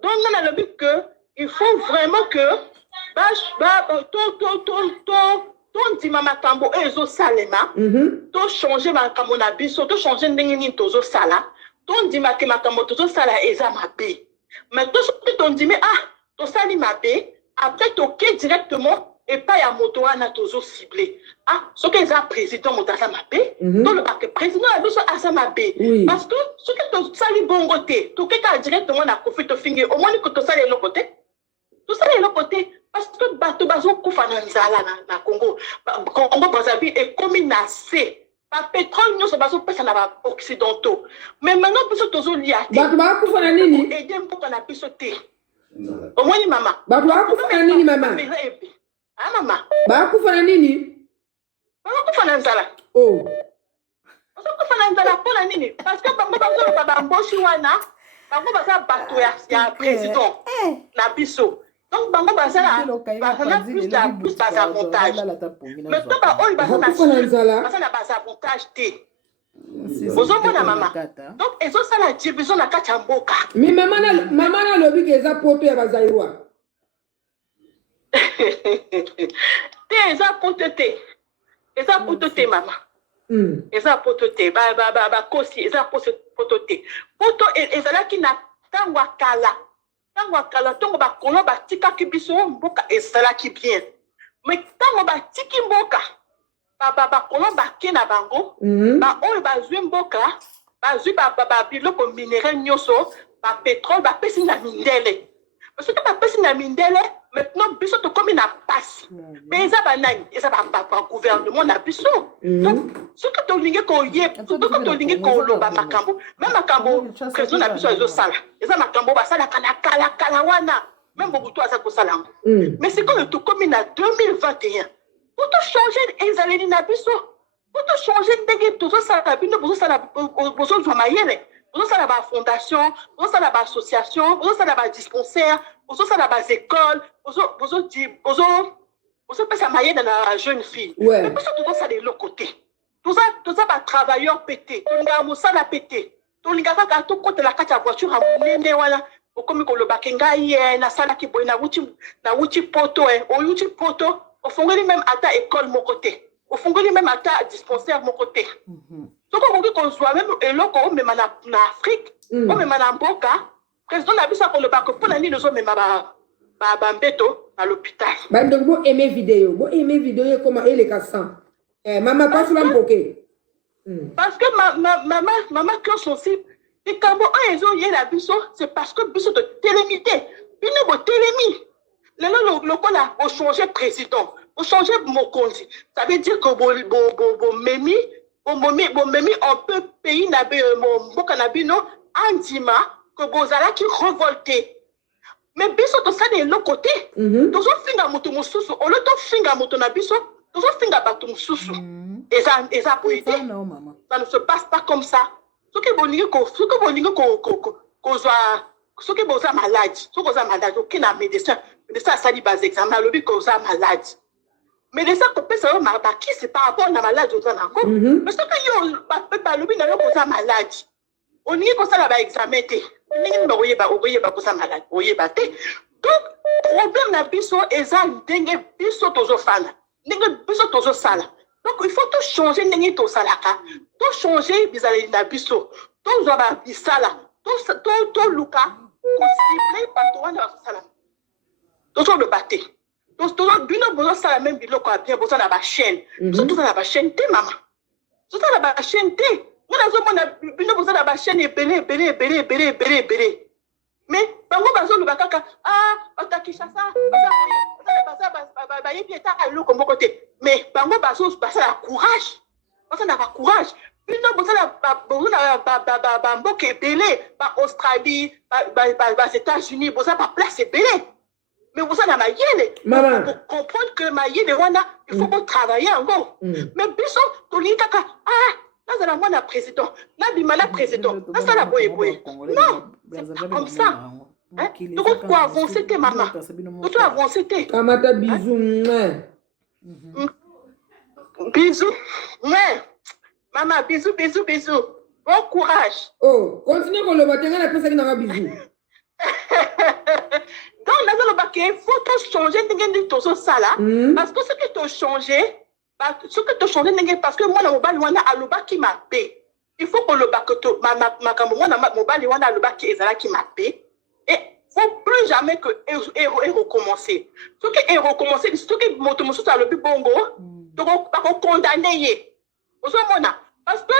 Donc on a le but que il faut vraiment que ton dima makambo ezo salema to changer makambo na biso to changer ndenge nini tozo sala ton dima ke makambo tozo sala eza mabe mais to soki ton dima to sali mabe après to ke directement et pas ya moto wana tozo ciblé soki eza président moto asa mabe to le bac président ya biso asa mabe parce que soki to sali bongo te to ke ka directement na Kofi to fingi au moins que to sali le côté to sali le côté. Parce que bato bazo kufa na nzala na Congo Brazzaville est comme menacé pétrole nyonso bazopesa na baoccidentaux mais maintenant biso tozolia te bato bakufa na nini ede mboka na biso te omoni mama bato bakufa na nini mama mama bakufa na nini bakufa na nzala bakufa na nzala mpona nini parce que bango bazoloba bamboshi wana bango baza bato ya président na biso donc bango bazala plus basavantage mais to baoyo baza na basavantage te ozomona mama donc ezosala division na kati ya mboka mi mama nalobi ke eza poto ya bazairwa te eza poto te mama eza poto te bakosi eza poto te poto ezalaki na ntango ya kala ntango bakolo batikaki biso mboka ezalaki bien mais ntango batiki mboka bakolo bake na bango baoyo bazwi mboka bazwi babiloko minere nyonso bapétrole bapesi na mindele soki bapesi na mindele maintenant biso tokomi na pasi mais eza banani eza bagouvernement na biso donc soki tolingi koyeba soki tolingi koloba makambo même makambo président na biso ezosala eza makambo basalaka na kala wana même mobutu aza kosala yango mais sikoyo tokomi na 2021 po tochanger ezaleli na biso po tochanger ndenge tozosala bino bozozwa mayele bozosala bafondation bozosala baassociation bozosala badispensaire bozosala baécole bozopesa mayele na jeune fille mais biso tozosala eloko te toza batravailleur pete tolingaka mosala pete tolingaka kaka tokotela kati ya voiture ya monene wana okomi kolobaka ngai ye nasalaki boye nawuti poto oyuti poto ofungoli même ata école moko te ofungoli même ata dispensaire moko te soki okoki kozwa même eloko omema na afrique omema na mboka président na biso akolobaka mpona nini ozomema bambeto na l'hôpital bandeko boaime video ekoma eleka san mama pasi bampoke parce que mama cœur sensible likambo oyo ezoyela biso c'est parce que biso totelemi te bino botelemi lelo lokola bochanger président bochanger mokonzi ça veut dire que bomemi un peu pays na mboka na bino andima que bozalaki révolté mais biso tosala eloko te tozofinga moto mosusu olo tofinga moto na biso tozofinga bato mosusu eza boye te ça ne se passe pas comme ça soki bolingi kozwa soki boza malade soki oza malade okenda médecin asali baexamen alobi koza malade médecin kopesa yo bakisi par rapport na malade oza nango mais soki yo balobi na yo koza malade olingi kosala baexamen te ndenge okoyeba koza malade oyeba te donc problème na biso eza ndenge biso tozofanda ndenge biso tozosala donc il faut tout changer ndenge tosalaka to changer bizaleli na biso tozwa babisala toluka kosible bato wana basosala tozoloba te bino bozosala même biloko ya bien bozala bachaîne biso tozala bachaîne te mama tozala bachaîne te nga nazomona bino bozala bachaîne ebele mais bango bazoloba kaka batakishasa bayebi eta eloko moko te mais bango basala courage bazala bacourage bino bozala bamboka ebele baaustralie baétats-unis boza baplace ebele mais bozala mayele pour comprendre que mayele wana il faut botravailler yango mais biso tolingi kaka nazala mwana président nabima na président nasala boyeboye non c'est pas comme ça tokoki koavancer te mama toto avancer te kamata bizu bisous mama bisous bon courage continue koloba te nga napesaki nanga bizu donc nazoloba ke faut tochanger ndenge nini tozosala parce que soki tochanger ndenge parce que mwana mobali wana alobaki mabe il faut koloba ke makambo mwana mobali wana alobaki ezalaki mabe et faut plus jamais que recommencer soki recommencer soki moto mosusu alobi bongo bakokondamne ye ozomona parce que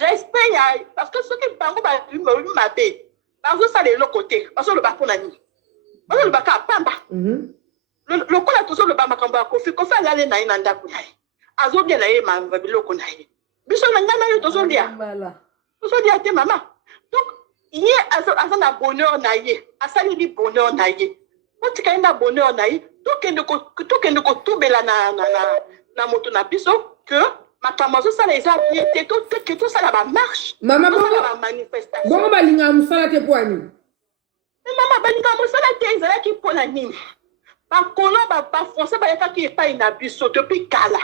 respect ya parce que soki bango balobi mabe bazosala eloko te bazoloba mpona nini bazolobaka apamba lokola tozoloba makambo ya kofi alale na ye na ndako na ye azobia na ye biloko na ye biso na ngana yo tozolia tozolia te mama. Donc ye aza na bonheur na ye asali li bonheur na ye otika na bonheur na ye tokende ko tubela na moto na biso que makambo azosala eza bien te tokende tosala bamarche mama tosala bamanifestation bongo balinga mosala te poani mama balinga mosala te ezalaki mpona nini bakolo bafrançais bayakaki epai na biso depuis kala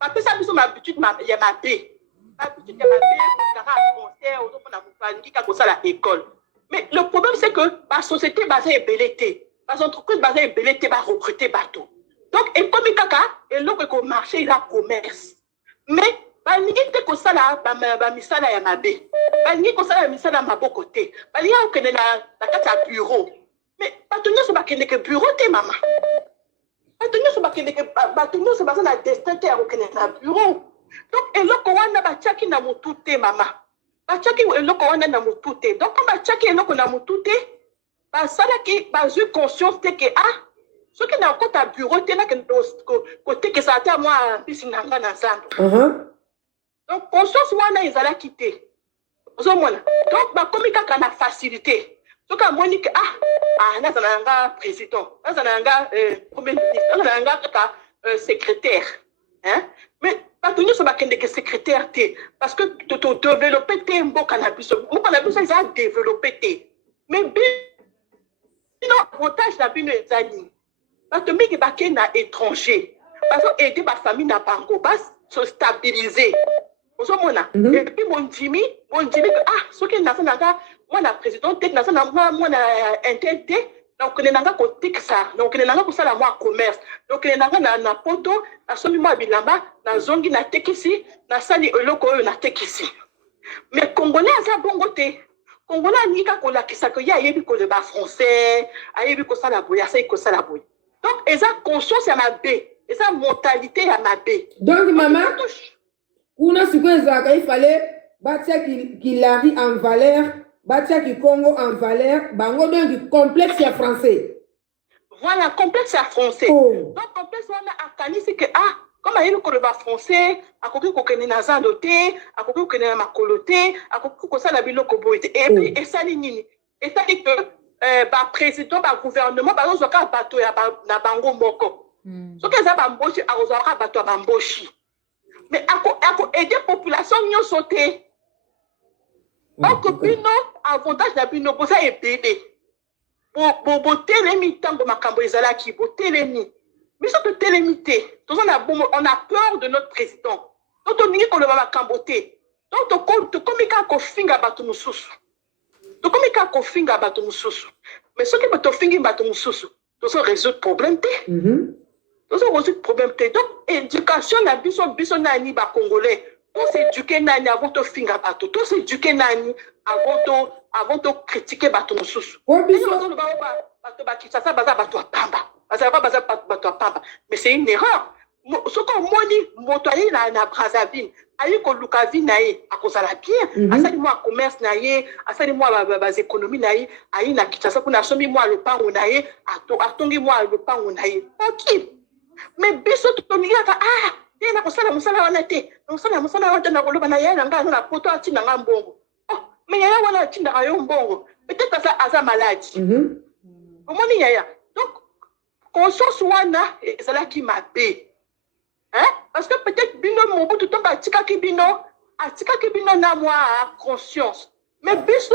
bapesa biso mabitude ya mabe habitude ya mabe kaka français ozomona mopangi kaka kosala école. Mais le problème c'est que la société basée est ebele te les entreprises basées ebele te recruter bateau. Donc ekomi kaka eloko ko marché eza commerce. Mais balingi te kosala bamisala ya mabe balingi kosala misala ya maboko te balingi okende na kati ya bureau. Mais bato nyonso bakendeke bureau te mama bato nyonso baza na destin te ya kokende na bureau. Donc eloko wana batiaki na motu te mama batiaki eloko wana na motu te. Donc quand batiaki eloko na motu te basalaki bazwi conscience te ke soki na kota bureau te nakende kotekesa ata mwa mpisi na nga na zando. Donc conscience wana ezalaki te ozomona. Donc bakomi kaka na facilité soki amoni ke nazala na nga président nazala na nga premier ministre nazala na nga kaka secrétaire. Mais bato nyonso bakendeke secrétaire te parce que todéveloppe te mboka na biso eza développe te. Mais bino avantage na bino eza nini bato mingi bake na étranger bazo aider bafamille na bango baso stabiliser ozomona. Et puis mondimi soki naza nanga mwana président te naza na mwana intel te nakokende nanga kotekisa nakokende nanga kosala mwa commerce nakokende nanga na poto nasomi mwa bilamba nazongi natekisi nasali eloko oyo natekisi. Mais congolais aza bongo te. Congolais alingi kaka kolakisa ke ye ayebi koloba français ayebi kosala boye asali kosala boye. Donc eza conscience ya mabe eza mentalité ya mabe. Donc mama kuna sikoyo ezalaka ifale batia Kilari en valeur batia Congo en valeur bango donc complexe ya français. Voilà complexe ya français. Donc complexe wana akanisi ke comme ayebi koloba français akoki kokende na zando te akoki kokende na makolo te akoki kosala biloko boye te. Et puis esali nini esali que baprésident bagouvernement bazozwaka bato na bango moko soki eza bamboshi akozwaka bato ya bamboshi. Mais ako aider population nyonso te. Donc bino avantage na bino boza ebele botelemi ntango makambo ezalaki botelemi biso totelemi te on a peur de notre président donc toningi koloba makambo te donc tokomi kaka kofinga bato mosusu mais soki tofingi bato mosusu tozo résoudre problème te donc éducation na biso nani bacongolais on s'éduquer nani avant to finga bato to s'éduquer nani avant to critiquer bato mosusu bato bakisasa baza bato apamba bato apamba. Mais c'est une erreur. Ce qu'on moni moto ayi na Brazzaville ayi ko luka vie na ye akozala bien asali moi commerce na ye asali moi bas économie na ye ayi na Kinshasa kuna somi moi le pango na ye atongi moi le pango na ye ok. Mais biso toninga ye na kosala musala wana te musala wana na koloba na ye na nga na poto atinda nga mbongo. Mais yaya wana atinda yo mbongo peut-être aza malade omoni yaya. Donc conscience wana ezalaki mabe parce que peut-être bino mobutu to atikaki bino na mwa conscience. Mais biso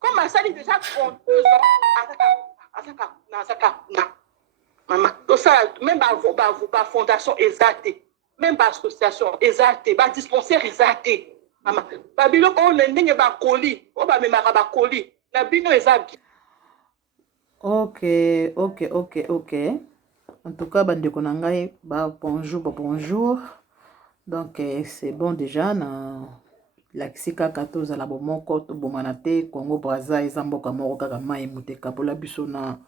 comme asali déjà 32 ans azaka mama tosala même ba fondation ezate même ba association ezate ba dispensaire ezate mama babiloko oyo ndenge bakoli oyo bamemaka bakoli na bino ezaki. Ok. En tout cas, bandeko na ngai, bonjour. Donc, c'est bon déjà. La kisika katoza la bomoko to bomanate Congo Brazza eza mboka moko kaka mai muteka bola biso na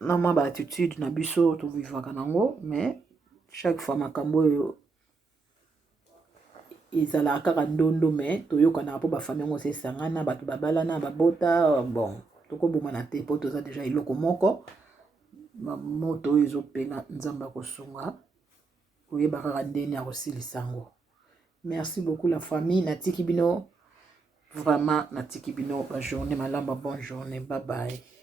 ma attitude na biso to vivaka nango, mais chaque fois makambo yo ezala kaka ndondo mais toyokana po ba famille ngo sesangana bato babalana babota bon toko bomana te po toza déjà iloko moko moto ezopela nzamba kosunga koyeba kaka ndeni akosilisa yango. Merci beaucoup la famille, natiki bino vraiment natiki bino ba journée malamba, bonne journée, bye bye.